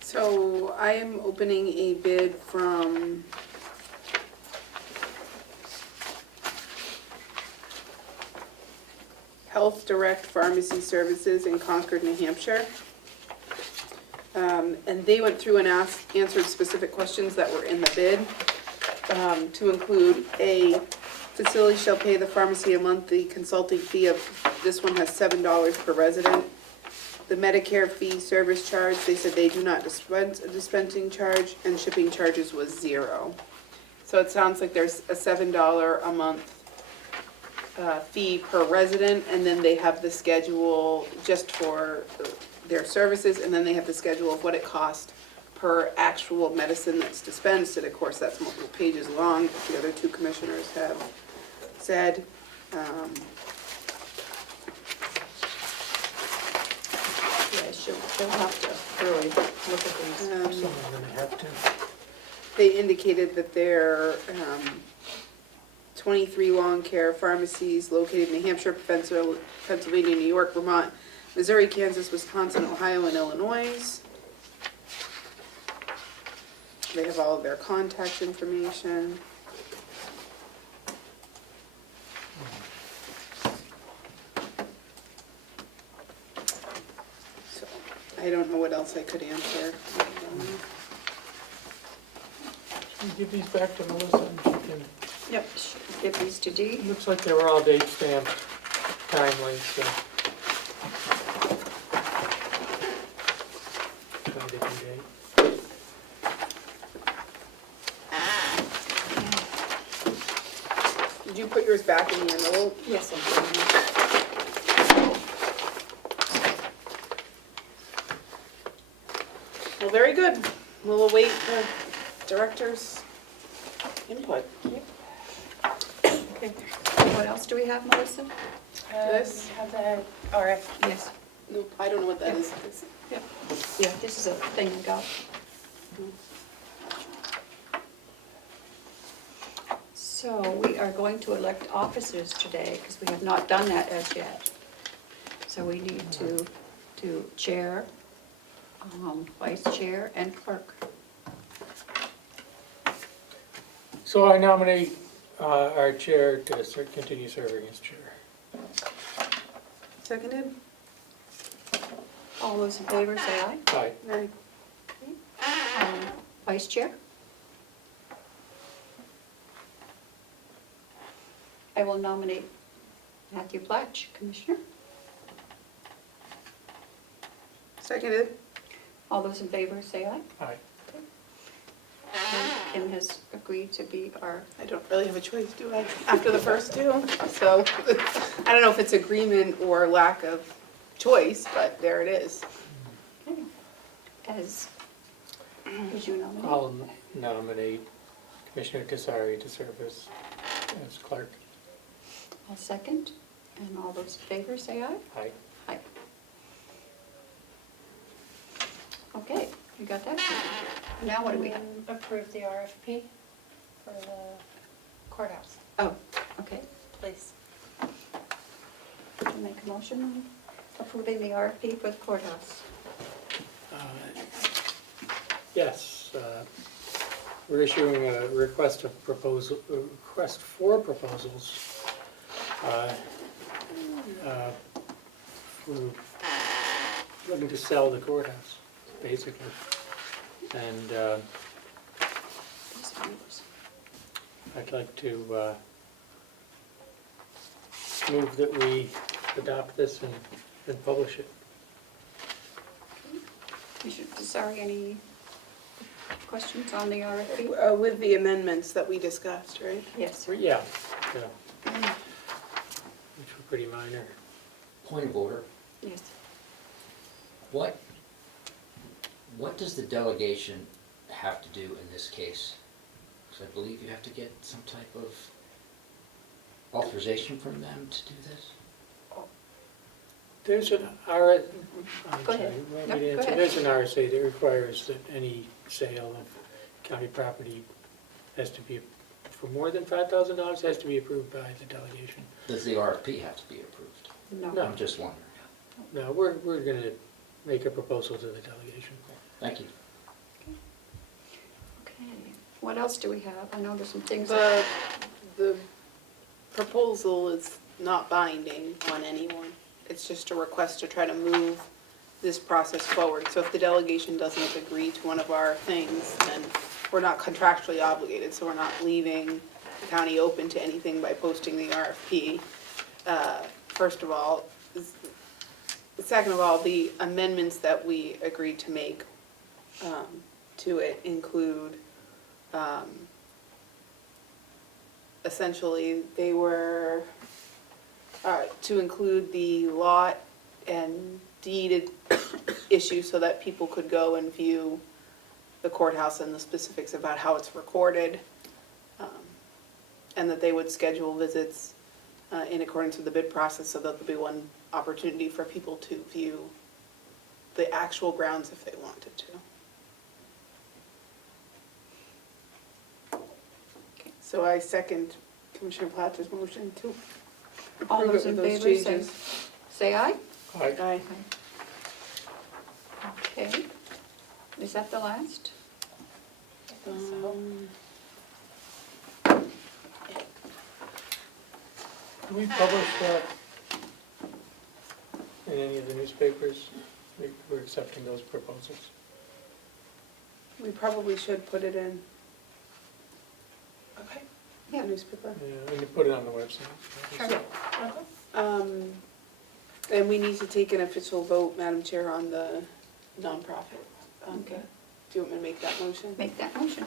So I am opening a bid from Health Direct Pharmacy Services in Concord, New Hampshire. And they went through and answered specific questions that were in the bid, to include a facility shall pay the pharmacy a monthly consulting fee of, this one has $7 per resident. The Medicare fee service charge, they said they do not dispense a dispensing charge, and shipping charges was 0. So it sounds like there's a $7 a month fee per resident, and then they have the schedule just for their services, and then they have the schedule of what it costs per actual medicine that's dispensed, and of course that's multiple pages long, as the other 2 commissioners have said. Yeah, she'll have to really look at these. Someone's gonna have to. They indicated that there 23 lawn care pharmacies located in New Hampshire, Pennsylvania, New York, Vermont, Missouri, Kansas, Wisconsin, Ohio, and Illinois. They have all of their contact information. So, I don't know what else I could answer. Can you give these back to Melissa and she can, Yep, give these to Dee. it looks like they were all date stamped timely, so. By the due date. Did you put yours back in the envelope? Yes, I do. Well, very good. We'll await the director's input. Okay. What else do we have, Melissa? This? We have the RF. Yes. Nope, I don't know what that is. Yeah, this is a thing we got. So we are going to elect officers today, because we have not done that as yet. So we need to do chair, vice chair, and clerk. So I nominate our chair to continue serving as chair. Seconded? All those in favor, say aye. Aye. Aye. Vice chair? I will nominate Matthew Platch, Commissioner. Seconded? All those in favor, say aye. Aye. And Kim has agreed to be our, I don't really have a choice, do I, after the first two? So, I don't know if it's agreement or lack of choice, but there it is. as, would you nominate? I'll nominate Commissioner Tesari to serve as clerk. I'll second. And all those in favor, say aye. Aye. Aye. Okay, you got that? Now what do we have? Approve the RFP for the courthouse, Oh, okay. please. Would you make a motion on approving the RFP for the courthouse? Yes, we're issuing a request for proposals. We're looking to sell the courthouse, basically. And These are yours. I'd like to move that we adopt this and publish it. Commissioner Tesari, any questions on the RFP? With the amendments that we discussed, right? Yes. Yeah, which were pretty minor. Point of order, Yes. what does the delegation have to do in this case? Because I believe you have to get some type of authorization from them to do this? There's an Go ahead. No, go ahead. There's an RSA that requires that any sale of county property has to be, for more than $5,000, has to be approved by the delegation. Does the RFP have to be approved? No. No. I'm just wondering. No, we're gonna make a proposal to the delegation. Thank you. Okay. What else do we have? I know there's some things. The proposal is not binding on anyone. It's just a request to try to move this process forward. So if the delegation doesn't agree to one of our things, then we're not contractually obligated, so we're not leaving the county open to anything by posting the RFP, first of all. Second of all, the amendments that we agreed to make to it include, essentially, they were to include the lot and deeded issue so that people could go and view the courthouse and the specifics about how it's recorded, and that they would schedule visits in accordance with the bid process, so that there'll be one opportunity for people to view the actual grounds if they wanted to. So I second Commissioner Platcher's motion to All approve those it in with those favor, changes. say aye. Aye. Aye. Okay. Is that the last? Do we publish that in any of the newspapers? We're accepting those proposals. We probably should put it in. Okay. Yeah. Newspaper. Yeah, and you put it on the website. And we need to take an official vote, Madam Chair, on the nonprofit. Okay. Do you want me to make that motion? Make that motion.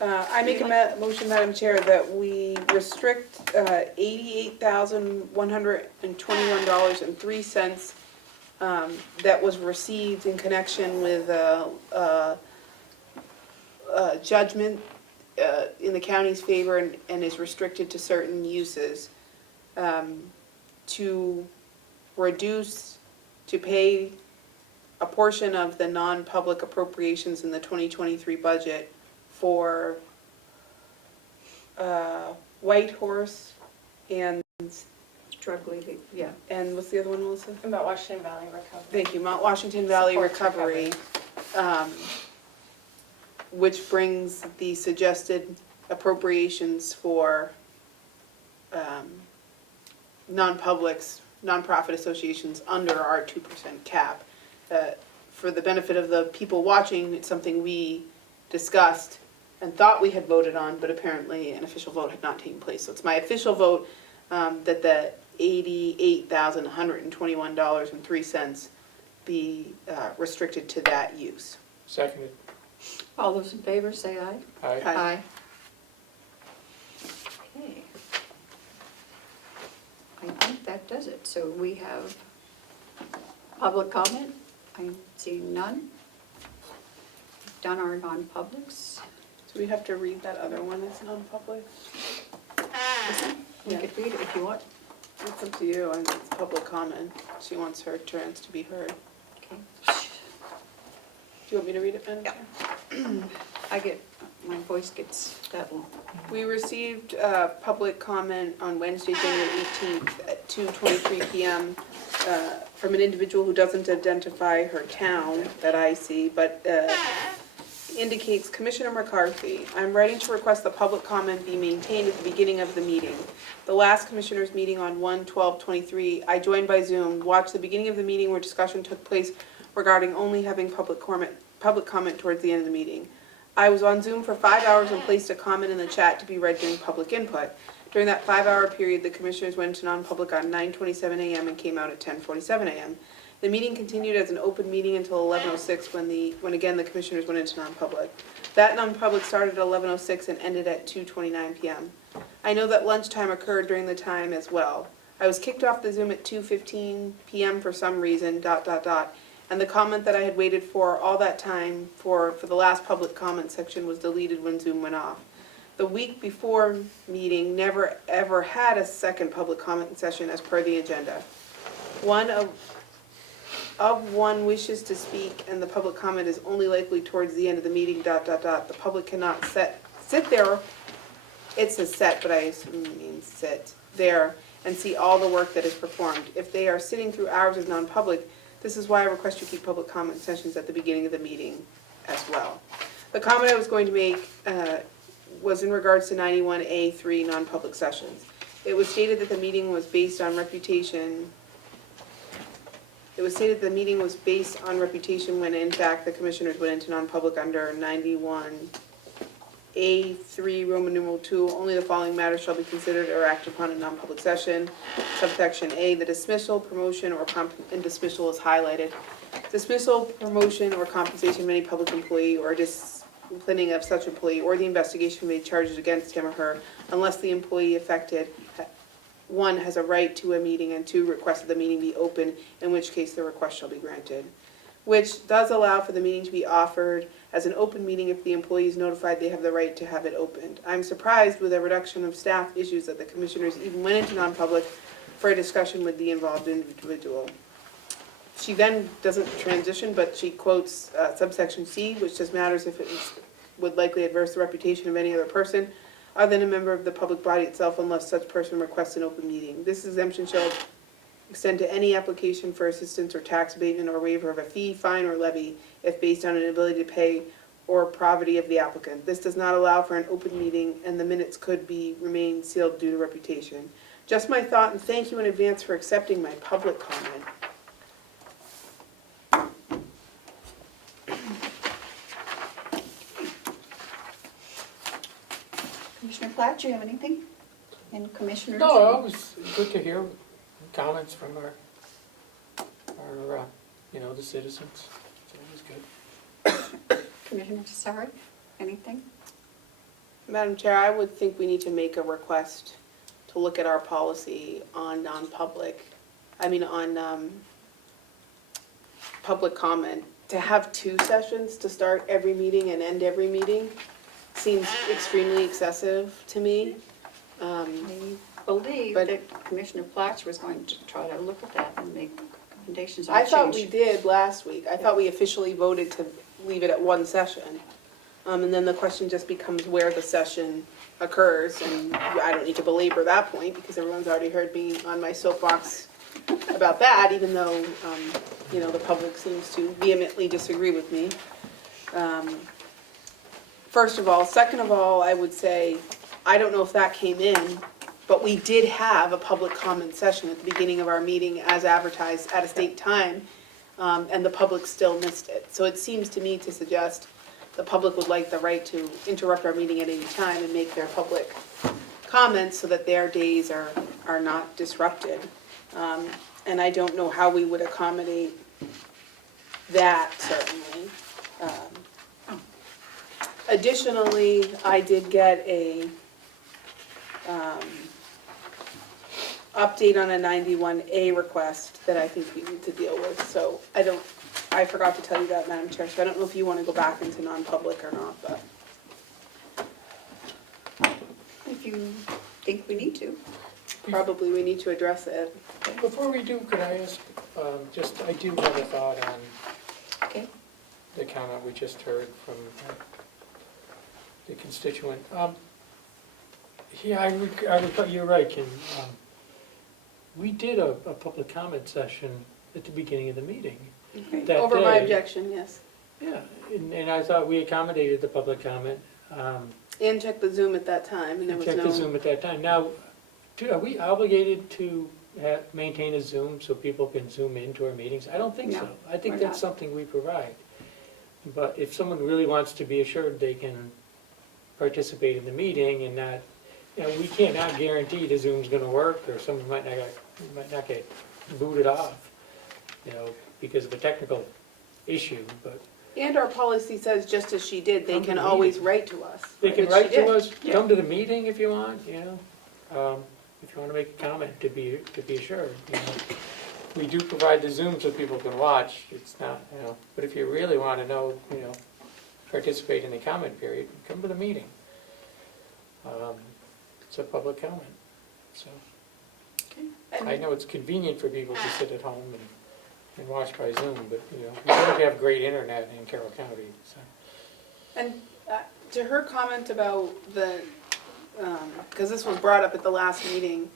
I make a motion, Madam Chair, that we restrict $88,121.03 that was received in connection with a judgment in the county's favor and is restricted to certain uses, to reduce, to pay a portion of the non-public appropriations in the 2023 budget for White Horse and drug leaving, yeah. And what's the other one, Melissa? About Washington Valley Recovery. Thank you, Mount Washington Valley Supports Recovery, which brings the suggested appropriations for non-publics, nonprofit associations under our 2% cap. For the benefit of the people watching, it's something we discussed and thought we had voted on, but apparently an official vote had not taken place. So it's my official vote that the $88,121.03 be restricted to that use. Seconded. All those in favor, say aye. Aye. Aye. Okay. I think that does it. So we have public comment. I'm seeing none. We've done our non-publics. Do we have to read that other one as non-public? Listen, we Yeah. could read it if you want. It's up to you, and it's public comment. She wants her chance to be heard. Okay. Do you want me to read it, Madam Chair? My voice gets that long. We received public comment on Wednesday, January 18th at 2:23 PM from an individual who doesn't identify her town that I see, but indicates, Commissioner McCarthy, I'm writing to request the public comment be maintained at the beginning of the meeting. The last commissioners' meeting on 1/12/23, I joined by Zoom, watched the beginning of the meeting where discussion took place regarding only having public comment towards the end of the meeting. I was on Zoom for 5 hours and placed a comment in the chat to be read during public input. During that 5-hour period, the commissioners went to non-public on 9:27 a.m. and came out at 10:47 a.m. The meeting continued as an open meeting until 11:06 when again the commissioners went into non-public. That non-public started at 11:06 and ended at 2:29 p.m. I know that lunchtime occurred during the time as well. I was kicked off the Zoom at 2:15 p.m. for some reason, ... And the comment that I had waited for all that time for the last public comment section was deleted when Zoom went off. The week before meeting never ever had a second public comment session as per the agenda. One wishes to speak and the public comment is only likely towards the end of the meeting, ... The public cannot sit there, it says set, but I assume it means sit there and see all the work that is performed. If they are sitting through hours of non-public, this is why I request you keep public comment sessions at the beginning of the meeting as well. The comment I was going to make was in regards to 91A3 non-public sessions. It was stated that the meeting was based on reputation. It was stated the meeting was based on reputation when in fact the commissioners went into non-public under 91A3 Roman numeral 2. Only the following matters shall be considered or acted upon in non-public session. Subsection A, the dismissal, promotion, and dismissal is highlighted. Dismissal, promotion, or compensation of any public employee or disciplining of such employee or the investigation made charges against him or her unless the employee affected, 1, has a right to a meeting, and 2, requested the meeting be open, in which case the request shall be granted. Which does allow for the meeting to be offered as an open meeting if the employee is notified they have the right to have it opened. I'm surprised with a reduction of staff issues that the commissioners even went into non-public for a discussion with the involved individual. She then doesn't transition, but she quotes subsection C, which says matters if it would likely adverse the reputation of any other person other than a member of the public body itself unless such person requests an open meeting. This exemption shall extend to any application for assistance or tax abatement or waiver of a fee, fine, or levy if based on an ability to pay or poverty of the applicant. This does not allow for an open meeting and the minutes could remain sealed due to reputation. Just my thought, and thank you in advance for accepting my public comment. Commissioner Platt, do you have anything? And commissioners? No, it was good to hear comments from our the citizens. So it was good. Commissioner Sorry, anything? Madam Chair, I would think we need to make a request to look at our policy on public comment. To have 2 sessions to start every meeting and end every meeting seems extremely excessive to me. I believe But- that Commissioner Platt was going to try to look at that and make recommendations on I change. thought we did last week. I thought we officially voted to leave it at 1 session. And then the question just becomes where the session occurs, and I don't need to belabor that point because everyone's already heard me on my soapbox about that, even though, you know, the public seems to vehemently disagree with me. First of all. Second of all, I would say, I don't know if that came in, but we did have a public comment session at the beginning of our meeting as advertised at a state time, and the public still missed it. So it seems to me to suggest the public would like the right to interrupt our meeting at any time and make their public comments so that their days are not disrupted. And I don't know how we would accommodate that, certainly. Additionally, I did get a update on a 91A request that I think we need to deal with. So I forgot to tell you that, Madam Chair, so I don't know if you want to go back into non-public or not, but. If you think we need to. Probably we need to address it. Before we do, could I ask, I do have a thought on Okay. the comment we just heard from the constituent. Yeah, you're right, Kim. We did a public comment session at the beginning of the meeting. That Over my day. objection, yes. Yeah, and I thought we accommodated the public comment. And checked the Zoom at that time, and there was Checked the no. Zoom at that time. Now, are we obligated to maintain a Zoom so people can Zoom into our meetings? I don't think No, so. I think we're that's not. something we provide. But if someone really wants to be assured they can participate in the meeting and not, you know, we cannot guarantee the Zoom's gonna work, or someone might not get booted off, you know, because of a technical issue, but And our policy says, just as she did, they Come to can the always meeting. write to us. they can which write she to did. us, Yeah. come to the meeting if you want, you know. If you wanna make a comment, to be assured, you know. We do provide the Zoom so people can watch, it's not, you know, but if you really wanna know, you know, participate in the comment period, come to the meeting. It's a public comment, so. I know it's convenient for people to sit at home and watch by Zoom, but, you know, we don't have great internet in Carroll County, so. And to her comment about the, because this was brought up at the last meeting,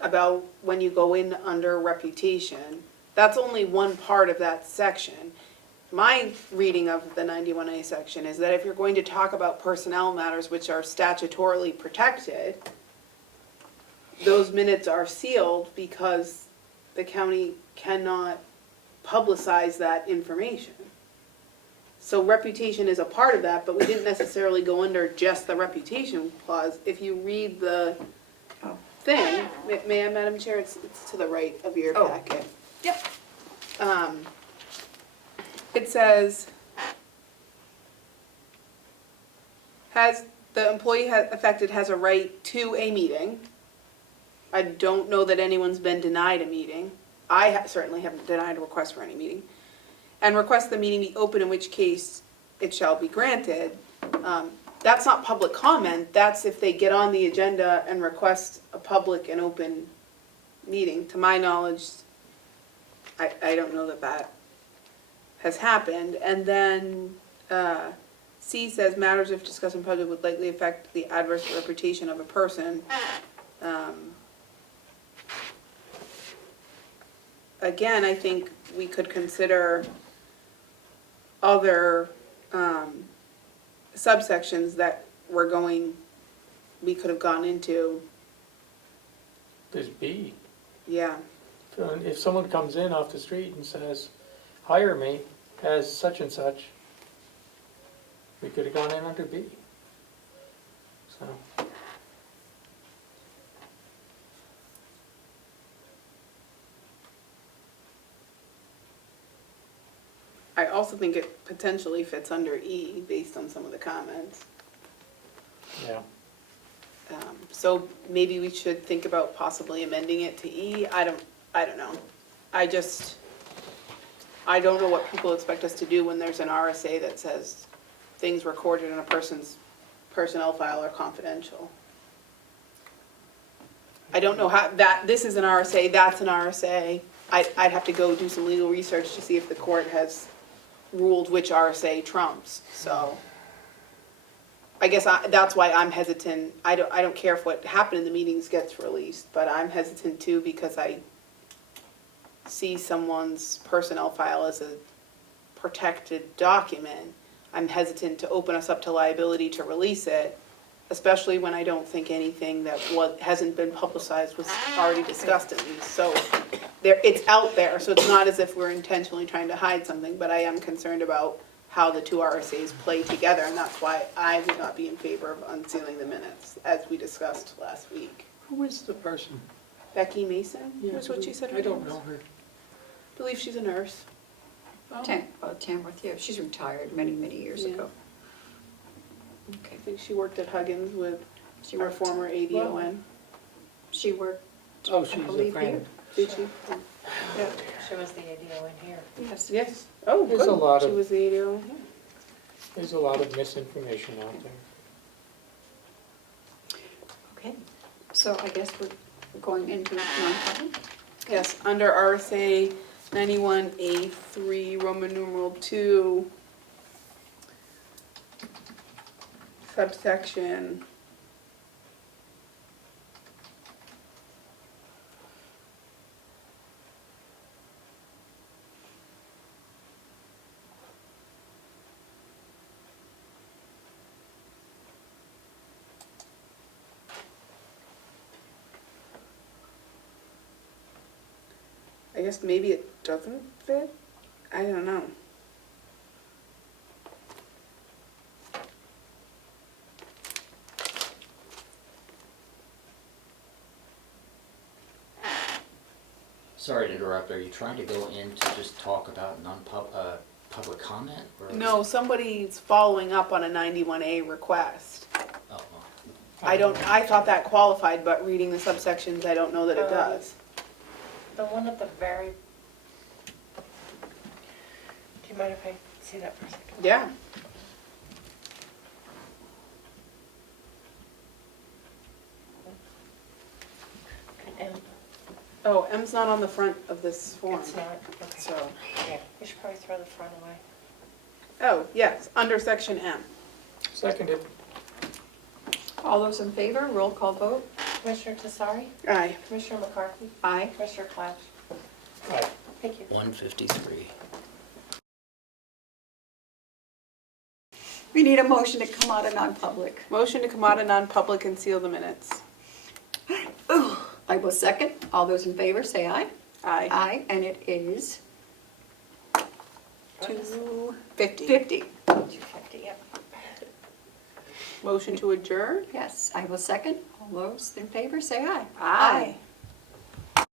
about when you go in under reputation, that's only one part of that section. My reading of the 91A section is that if you're going to talk about personnel matters which are statutorily protected, those minutes are sealed because the county cannot publicize that information. So reputation is a part of that, but we didn't necessarily go under just the reputation clause. If you read the thing, may I, Madam Chair, it's to the right of your Oh. packet. Yep. It says, the employee affected has a right to a meeting. I don't know that anyone's been denied a meeting. I certainly haven't denied a request for any meeting. And request the meeting be open, in which case it shall be granted. That's not public comment, that's if they get on the agenda and request a public and open meeting. To my knowledge, I don't know that has happened. And then C says, matters if discussed in public would likely affect the adverse reputation of a person. Again, I think we could consider other subsections that we could have gone into. There's B. Yeah, So if someone comes in off the street and says, hire me as such and such, we could have gone in under B. So, I also think it potentially fits under E based on some of the comments. yeah. So maybe we should think about possibly amending it to E. I don't know. I don't know what people expect us to do when there's an RSA that says things recorded in a person's personnel file are confidential. I don't know how, this is an RSA, that's an RSA. I'd have to go do some legal research to see if the court has ruled which RSA trumps, so. I guess that's why I'm hesitant. I don't care if what happened in the meetings gets released, but I'm hesitant too because I see someone's personnel file as a protected document. I'm hesitant to open us up to liability to release it, especially when I don't think anything that hasn't been publicized was already discussed at least. So it's out there, so it's not as if we're intentionally trying to hide something, but I am concerned about how the two RSAs play together, and that's why I would not be in favor of unsealing the minutes, as we discussed last week. Who is the person? Becky Mason, was what she said her I don't name was? know her. I believe she's a nurse. Tamworth, yeah, she's retired many, many years Yeah. ago. I think she worked at Huggins with She our worked, former ADON. she worked, Oh, I she's a believe, friend. here. Did she? Yeah. She was the ADO in here. Yes. Yes. Oh, There's a good. lot She of- was the ADO. There's a lot of misinformation out there. Okay, so I guess we're going into non-public. Yes, under RSA 91A3, Roman numeral 2, subsection. I guess maybe it doesn't fit? I don't know. Sorry to interrupt, are you trying to go in to just talk about public comment? Or- No, somebody's following up on a 91A request. Oh, well. I thought that qualified, but reading the subsections, I don't know that it does. The one at the very, do you mind if I see that for a second? Yeah. And Oh, M's not on the front of this form. it's not, okay. So, Yeah, we should probably throw the front away. oh, yes, under section M. Seconded. All those in favor, roll call vote. Commissioner Tesari, Aye. Commissioner McCarthy, Aye. Commissioner Clash. Aye. Thank you. 153. We need a motion to come out of non-public. Motion to come out of non-public and seal the minutes. I will second. All those in favor, say aye. Aye. Aye, and it is 2:50. 50. 2:50, yep. Motion to adjourn? Yes, I will second. All those in favor, say aye. Aye.